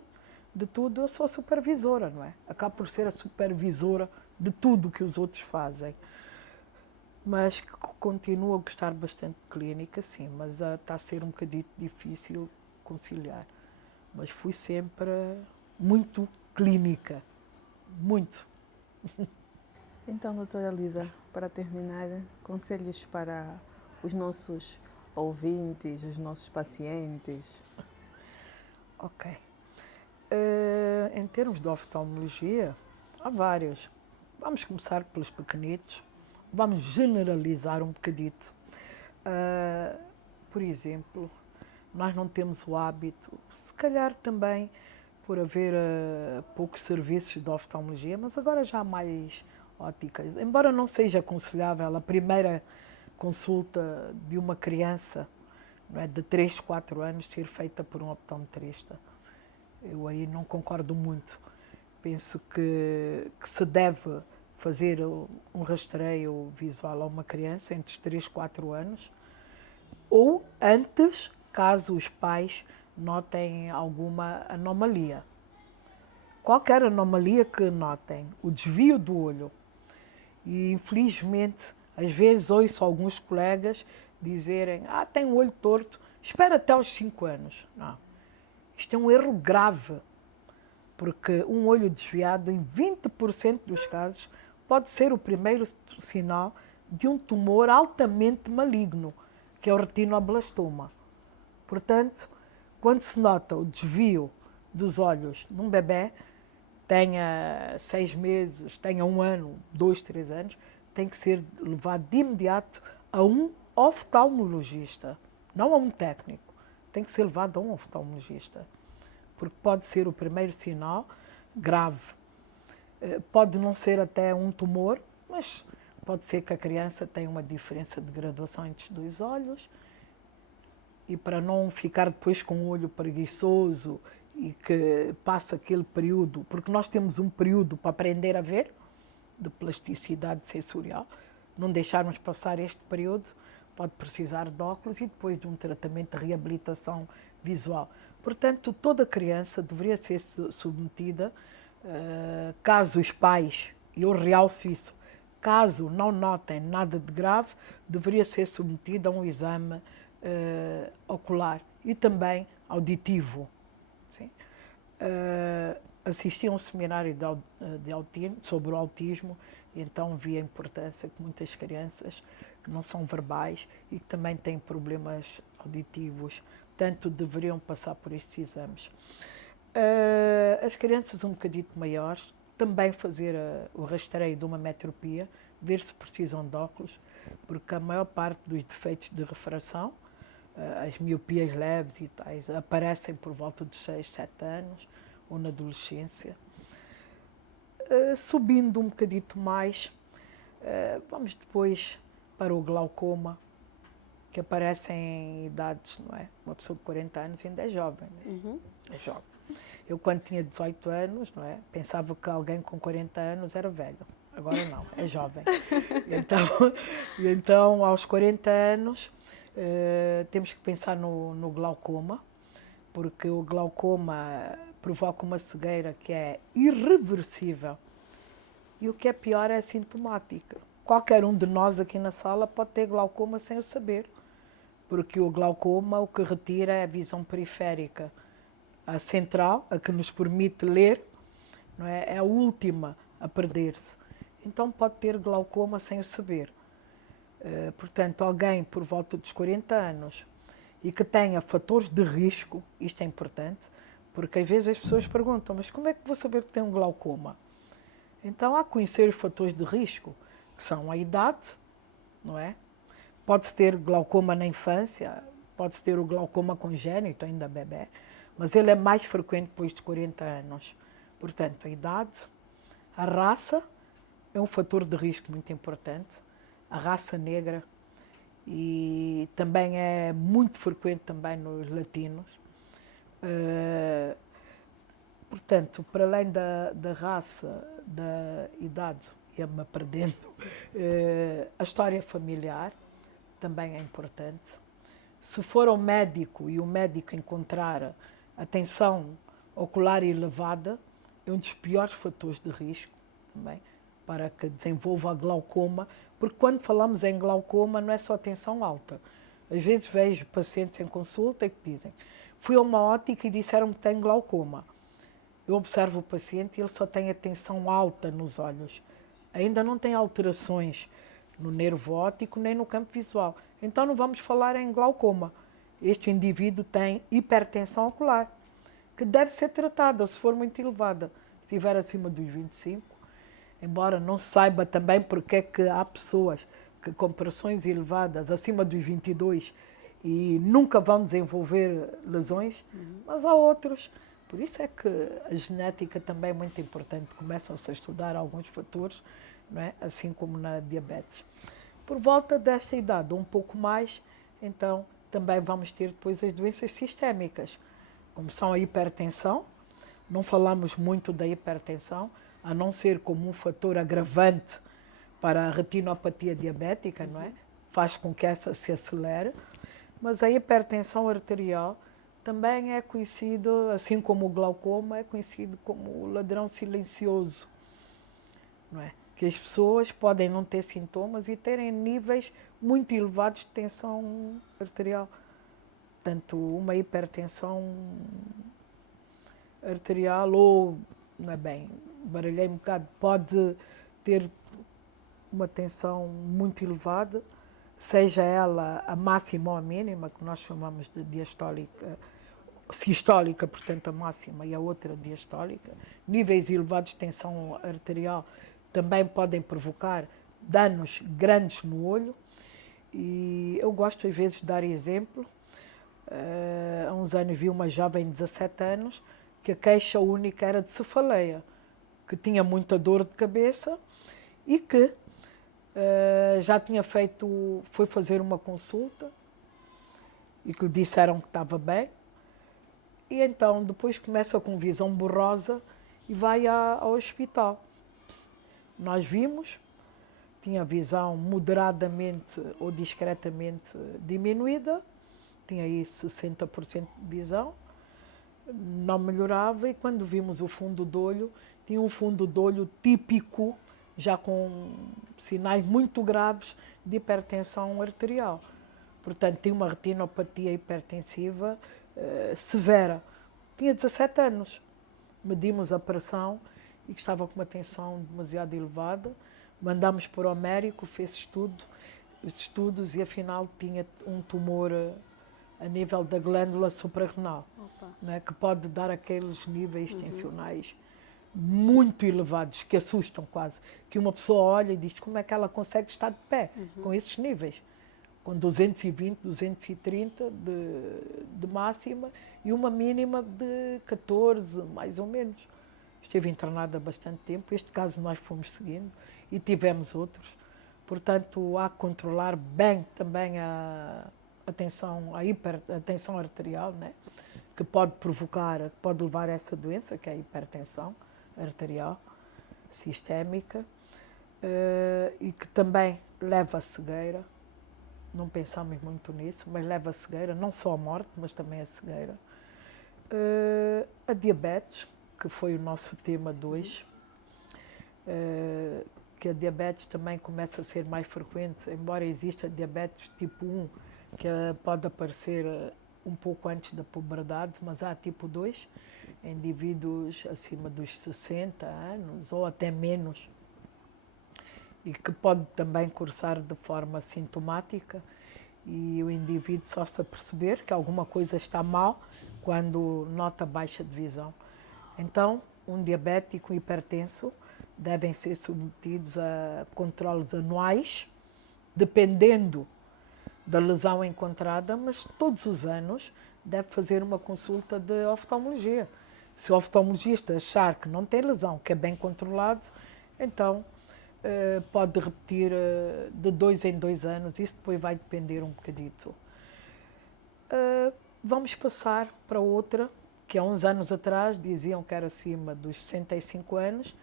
de tudo, eu sou a supervisora, não é? Acabo por ser a supervisora de tudo que os outros fazem. Mas continuo a gostar bastante de clínica, sim, mas está a ser um bocadinho difícil conciliar. Mas fui sempre muito clínica, muito. Então, doutora Luísa, para terminar, conselhos para os nossos ouvintes, os nossos pacientes? Ok. Em termos de oftalmologia, há vários. Vamos começar pelos pequenitos. Vamos generalizar um bocadito. Por exemplo, nós não temos o hábito, se calhar também por haver poucos serviços de oftalmologia, mas agora já há mais óticas. Embora não seja aconselhável a primeira consulta de uma criança, não é, de 3, 4 anos ser feita por um optometrista. Eu aí não concordo muito. Penso que se deve fazer um rastreio visual a uma criança entre os 3 e 4 anos, ou antes, caso os pais notem alguma anomalia. Qualquer anomalia que notem, o desvio do olho, e infelizmente Às vezes ouço alguns colegas dizerem, tem um olho torto, espera até aos 5 anos. Não. Isto é um erro grave, porque um olho desviado, em 20% dos casos, pode ser o primeiro sinal de um tumor altamente maligno, que é o retinoblastoma. Portanto, quando se nota o desvio dos olhos num bebê, tenha 6 meses, tenha 1 ano, 2, 3 anos, tem que ser levado de imediato a um oftalmologista, não a um técnico. Tem que ser levado a um oftalmologista, porque pode ser o primeiro sinal grave. Pode não ser até um tumor, mas pode ser que a criança tenha uma diferença de graduação entre os 2 olhos, e para não ficar depois com o olho preguiçoso e que passa aquele período, porque nós temos um período para aprender a ver, de plasticidade sensorial, não deixarmos passar este período, pode precisar de óculos e depois de um tratamento de reabilitação visual. Portanto, toda criança deveria ser submetida, caso os pais, e eu realço isso, caso não notem nada de grave, deveria ser submetida a um exame ocular e também auditivo. Sim. Assisti a um seminário sobre o autismo e então vi a importância que muitas crianças que não são verbais e que também têm problemas auditivos, portanto, deveriam passar por estes exames. As crianças um bocadito maiores, também fazer o rastreio de uma metropia, ver se precisam de óculos, porque a maior parte dos defeitos de refração, as miopias leves e tais, aparecem por volta dos 6, 7 anos ou na adolescência. Subindo um bocadito mais, vamos depois para o glaucoma, que aparece em idades, não é? Uma pessoa de 40 anos ainda é jovem, né? É jovem. Eu, quando tinha 18 anos, não é? Pensava que alguém com 40 anos era velho. Agora não, é jovem. Então, aos 40 anos, temos que pensar no glaucoma, porque o glaucoma provoca uma cegueira que é irreversível. E o que é pior é assintomática. Qualquer um de nós aqui na sala pode ter glaucoma sem o saber, porque o glaucoma o que retira é a visão periférica. A central, a que nos permite ler, não é? É a última a perder-se. Então pode ter glaucoma sem o saber. Portanto, alguém por volta dos 40 anos e que tenha fatores de risco, isto é importante, porque às vezes as pessoas perguntam, mas como é que vou saber que tem um glaucoma? Então há que conhecer os fatores de risco, que são a idade, não é? Pode-se ter glaucoma na infância, pode-se ter o glaucoma congénito, ainda bebê, mas ele é mais frequente depois de 40 anos. Portanto, a idade, a raça é um fator de risco muito importante, a raça negra, e também é muito frequente também nos latinos. Portanto, para além da raça, da idade, ia-me perdendo, a história familiar também é importante. Se for ao médico e o médico encontrar a tensão ocular elevada, é um dos piores fatores de risco também para que desenvolva a glaucoma, porque quando falamos em glaucoma não é só tensão alta. Às vezes vejo pacientes em consulta que dizem, fui a uma ótica e disseram que tem glaucoma. Eu observo o paciente e ele só tem a tensão alta nos olhos. Ainda não tem alterações no nervo óptico nem no campo visual. Então não vamos falar em glaucoma. Este indivíduo tem hipertensão ocular, que deve ser tratada se for muito elevada. Se estiver acima dos 25, embora não se saiba também porque é que há pessoas que com pressões elevadas acima dos 22 e nunca vão desenvolver lesões, mas há outros. Por isso é que a genética também é muito importante. Começam-se a estudar alguns fatores, não é? Assim como na diabetes. Por volta desta idade, um pouco mais, então também vamos ter depois as doenças sistémicas, como são a hipertensão. Não falamos muito da hipertensão, a não ser como um fator agravante para a retinopatia diabética, não é? Faz com que essa se acelere. Mas a hipertensão arterial também é conhecido, assim como o glaucoma, é conhecido como o ladrão silencioso, não é? Que que as pessoas podem não ter sintomas e terem níveis muito elevados de tensão arterial. Portanto, uma hipertensão arterial ou, não é bem, baralhei um bocado, pode ter uma tensão muito elevada, seja ela a máxima ou a mínima, que nós chamamos de diastólica, sistólica, portanto a máxima, e a outra diastólica. Níveis elevados de tensão arterial também podem provocar danos grandes no olho. E eu gosto às vezes de dar exemplo. Há uns anos vi uma jovem de 17 anos que a queixa única era de cefaleia, que tinha muita dor de cabeça e que já tinha foi fazer uma consulta e que lhe disseram que estava bem. E então depois começa com visão borrosa e vai ao hospital. Nós vimos, tinha a visão moderadamente ou discretamente diminuída, tinha aí 60% de visão, não melhorava, e quando vimos o fundo do olho, tinha um fundo do olho típico, já com sinais muito graves de hipertensão arterial. Portanto, tinha uma retinopatia hipertensiva severa. Tinha 17 anos. Medimos a pressão e que estava com uma tensão demasiado elevada. Mandámos para o médico, fez estudos e afinal tinha um tumor a nível da glândula suprarrenal, né, que pode dar aqueles níveis tensionais muito elevados, que assustam quase, que uma pessoa olha e diz como é que ela consegue estar de pé com esses níveis, com 220, 230 de máxima e uma mínima de 14, mais ou menos. Esteve internada há bastante tempo, este caso nós fomos seguindo e tivemos outros. Portanto, há que controlar bem também a tensão arterial, né? Que pode levar a essa doença, que é a hipertensão arterial sistémica, e que também leva à cegueira. Não pensamos muito nisso, mas leva à cegueira, não só à morte, mas também à cegueira. A diabetes, que foi o nosso tema de hoje, que a diabetes também começa a ser mais frequente, embora exista diabetes tipo 1, que pode aparecer um pouco antes da puberdade, mas há tipo 2, em indivíduos acima dos 60 anos ou até menos, e que pode também cursar de forma sintomática, e o indivíduo só se aperceber que alguma coisa está mal quando nota baixa de visão. Então, um diabético hipertenso devem ser submetidos a controles anuais, dependendo da lesão encontrada, mas todos os anos deve fazer uma consulta de oftalmologia. Se o oftalmologista achar que não tem lesão, que é bem controlado, então pode repetir de 2 em 2 anos, isso depois vai depender um bocadito. Vamos passar para outra, que há uns anos atrás diziam que era acima dos 65 anos,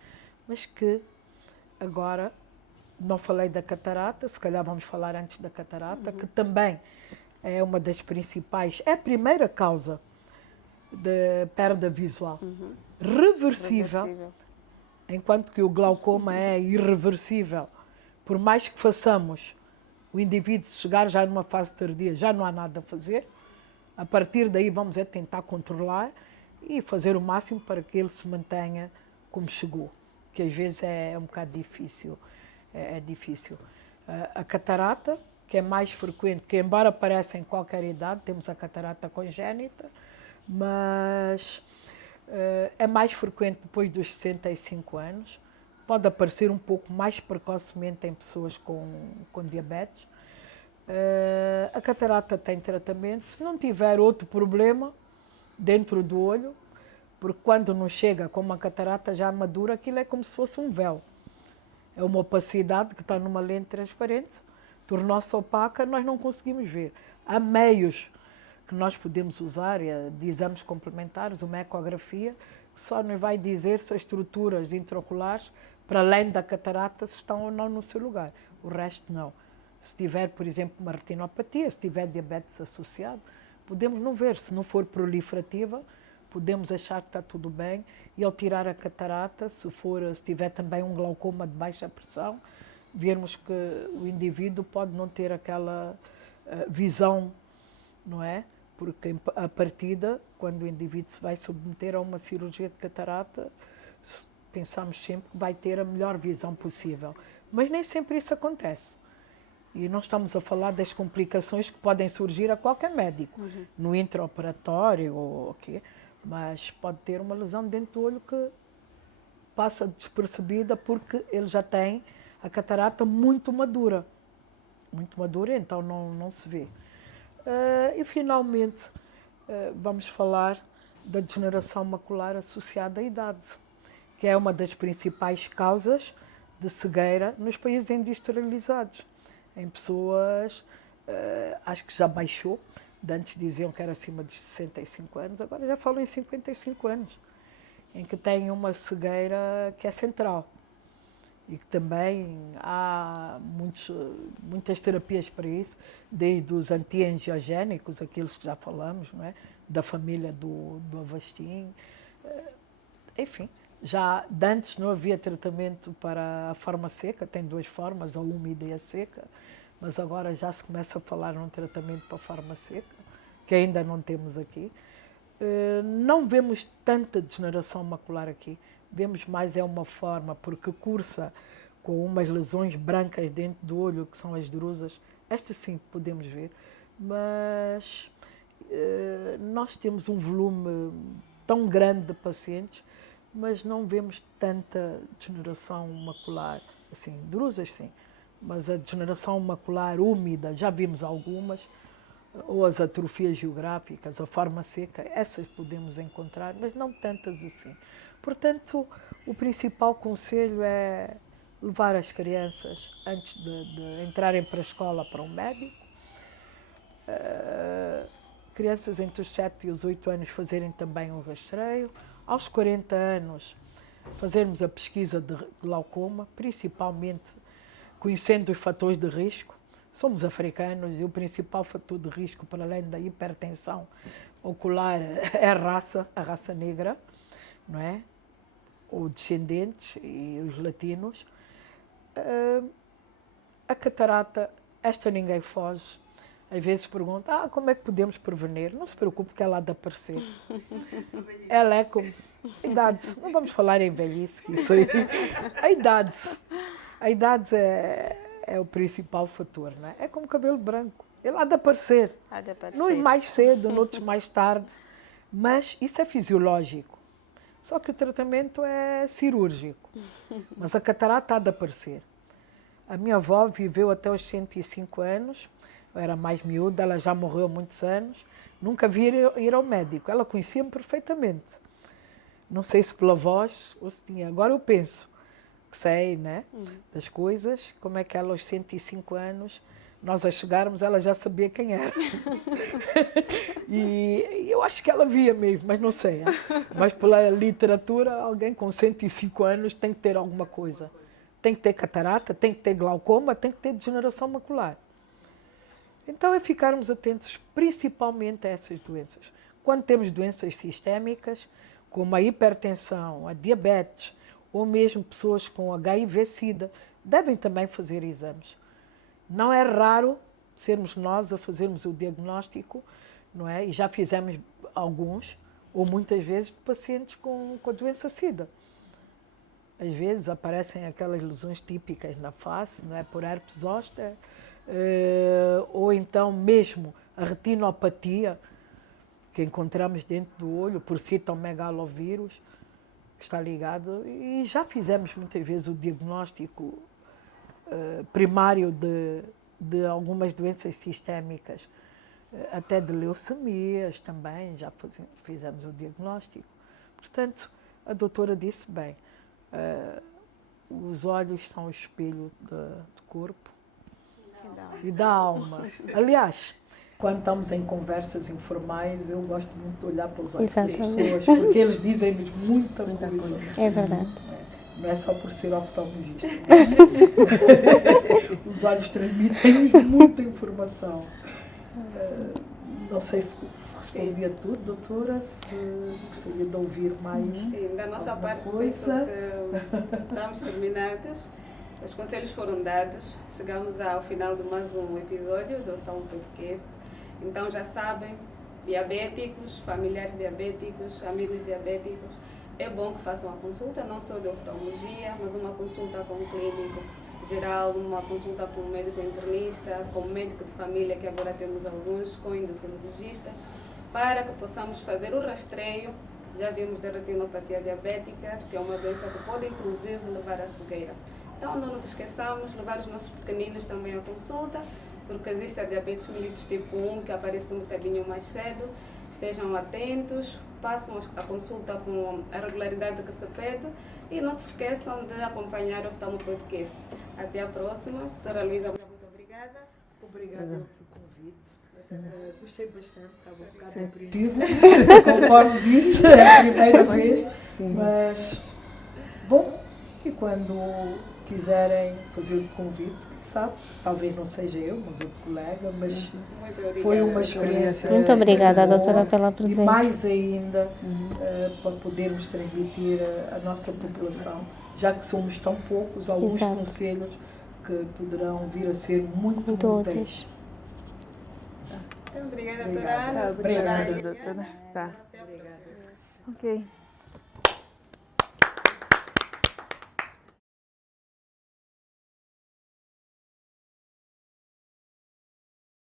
mas que agora, não falei da catarata, se calhar vamos falar antes da catarata, que também é uma das principais, é a primeira causa de perda visual. Reversível. Enquanto que o glaucoma é irreversível. Por mais que façamos o indivíduo chegar já numa fase tardia, já não há nada a fazer. A partir daí vamos tentar controlar e fazer o máximo para que ele se mantenha como chegou, que às vezes é um bocado difícil. É difícil. A catarata, que é mais frequente, que embora apareça em qualquer idade, temos a catarata congénita, mas é mais frequente depois dos 65 anos, pode aparecer um pouco mais precocemente em pessoas com diabetes. A catarata tem tratamento, se não tiver outro problema dentro do olho, porque quando não chega com uma catarata já madura, aquilo é como se fosse um véu. É uma opacidade que está numa lente transparente, tornou-se opaca, nós não conseguimos ver. Há meios que nós podemos usar, de exames complementares, uma ecografia, que só nos vai dizer se as estruturas intraoculares, para além da catarata, se estão ou não no seu lugar. O resto não. Se tiver, por exemplo, uma retinopatia, se tiver diabetes associado, podemos não ver. Se não for proliferativa, podemos achar que está tudo bem e ao tirar a catarata, se tiver também um glaucoma de baixa pressão, vermos que o indivíduo pode não ter aquela visão, não é? Porque a partida, quando o indivíduo se vai submeter a uma cirurgia de catarata, pensamos sempre que vai ter a melhor visão possível. Mas nem sempre isso acontece. E não estamos a falar das complicações que podem surgir a qualquer médico, no intraoperatório ou o quê, mas pode ter uma lesão dentro do olho que passa despercebida porque ele já tem a catarata muito madura, então não se vê. E finalmente vamos falar da degeneração macular associada à idade, que é uma das principais causas de cegueira nos países industrializados. Em pessoas, acho que já baixou, de antes diziam que era acima de 65 anos, agora já falam em 55 anos, em que têm uma cegueira que é central. E que também há muitas terapias para isso, desde os anti-angiogénicos, aqueles que já falamos, não é? Da família do Avastin. Enfim, já de antes não havia tratamento para a forma seca, tem duas formas, a úmida e a seca, mas agora já se começa a falar num tratamento para a forma seca, que ainda não temos aqui. Não vemos tanta degeneração macular aqui, vemos mais uma forma, porque cursa com umas lesões brancas dentro do olho, que são as drusas. Estas sim podemos ver, mas nós temos um volume tão grande de pacientes, mas não vemos tanta degeneração macular, assim, drusas sim, mas a degeneração macular úmida, já vimos algumas, ou as atrofias geográficas, a forma seca, essas podemos encontrar, mas não tantas assim. Portanto, o principal conselho é levar as crianças, antes de entrarem para a escola, para um médico. Crianças entre os 7 e os 8 anos fazerem também um rastreio. Aos 40 anos, fazermos a pesquisa de glaucoma, principalmente conhecendo os fatores de risco. Somos africanos e o principal fator de risco, para além da hipertensão ocular, é a raça negra, não é? Ou descendentes e os latinos. A catarata, esta ninguém foge. Às vezes perguntam, como é que podemos prevenir? Não se preocupe que ela há de aparecer. Ela é como idade. Não vamos falar em velhice, que isso aí. A idade é o principal fator, não é? É como cabelo branco. Ele há de aparecer. Uns mais cedo, noutros mais tarde. Mas isso é fisiológico. Só que o tratamento é cirúrgico. Mas a catarata há de aparecer. A minha avó viveu até os 105 anos. Eu era mais miúda, ela já morreu há muitos anos. Nunca vi ir ao médico. Ela conhecia-me perfeitamente. Não sei se pela voz ou se tinha. Agora eu penso que sei, né? Das coisas. Como é que ela aos 105 anos, nós a chegarmos, ela já sabia quem era. E eu acho que ela via mesmo, mas não sei. Mas pela literatura, alguém com 105 anos tem que ter alguma coisa. Tem que ter catarata, tem que ter glaucoma, tem que ter degeneração macular. Então é ficarmos atentos principalmente a essas doenças. Quando temos doenças sistémicas, como a hipertensão, a diabetes, ou mesmo pessoas com HIV-Sida, devem também fazer exames. Não é raro sermos nós a fazermos o diagnóstico, não é? E já fizemos alguns, ou muitas vezes, de pacientes com a doença SIDA. Às vezes aparecem aquelas lesões típicas na face, não é? Por herpes zoster, ou então mesmo a retinopatia, que encontramos dentro do olho, por citomegalovírus, que está ligado. E já fizemos muitas vezes o diagnóstico primário de algumas doenças sistémicas, até de leucemias também, já fizemos o diagnóstico. Portanto, a doutora disse bem, os olhos são o espelho do corpo e da alma. Aliás, quando estamos em conversas informais, eu gosto muito de olhar para os olhos das pessoas, porque eles dizem-nos muita coisa. É verdade. Não é só por ser oftalmologista. Os olhos transmitem muita informação. Não sei se respondi a tudo, doutora, se gostaria de ouvir mais. Sim, da nossa alguma parte, coisa. penso que estamos terminados. Os conselhos foram dados. Chegamos ao final de mais um episódio do Oftalmo Podcast. Então já sabem, diabéticos, familiares diabéticos, amigos diabéticos, é bom que façam a consulta, não só de oftalmologia, mas uma consulta com um clínico geral, uma consulta com um médico internista, com um médico de família, que agora temos alguns, com endocrinologista, para que possamos fazer o rastreio. Já vimos da retinopatia diabética, que é uma doença que pode inclusive levar à cegueira. Então não nos esqueçamos, levar os nossos pequeninos também à consulta, porque existe a diabetes mellitus tipo 1, que aparece um bocadinho mais cedo. Estejam atentos, façam a consulta com a regularidade que se pede e não se esqueçam de acompanhar o Oftalmo Podcast. Até a próxima. Doutora Luísa, muito obrigada. Obrigada pelo convite. Gostei bastante, estava um bocado apreensiva, conforme disse, é a primeira vez. Mas, bom, e quando quiserem fazer o convite, quem sabe, talvez não seja eu, mas outro colega, mas foi uma experiência. Muito obrigada, boa, doutora, pela presença. E mais ainda para podermos transmitir a nossa população, já que somos tão poucos, alguns Exato. conselhos que poderão vir a ser muito úteis. Então, obrigada, Obrigada. doutora Ana. Obrigada, doutora. Tá. Ok.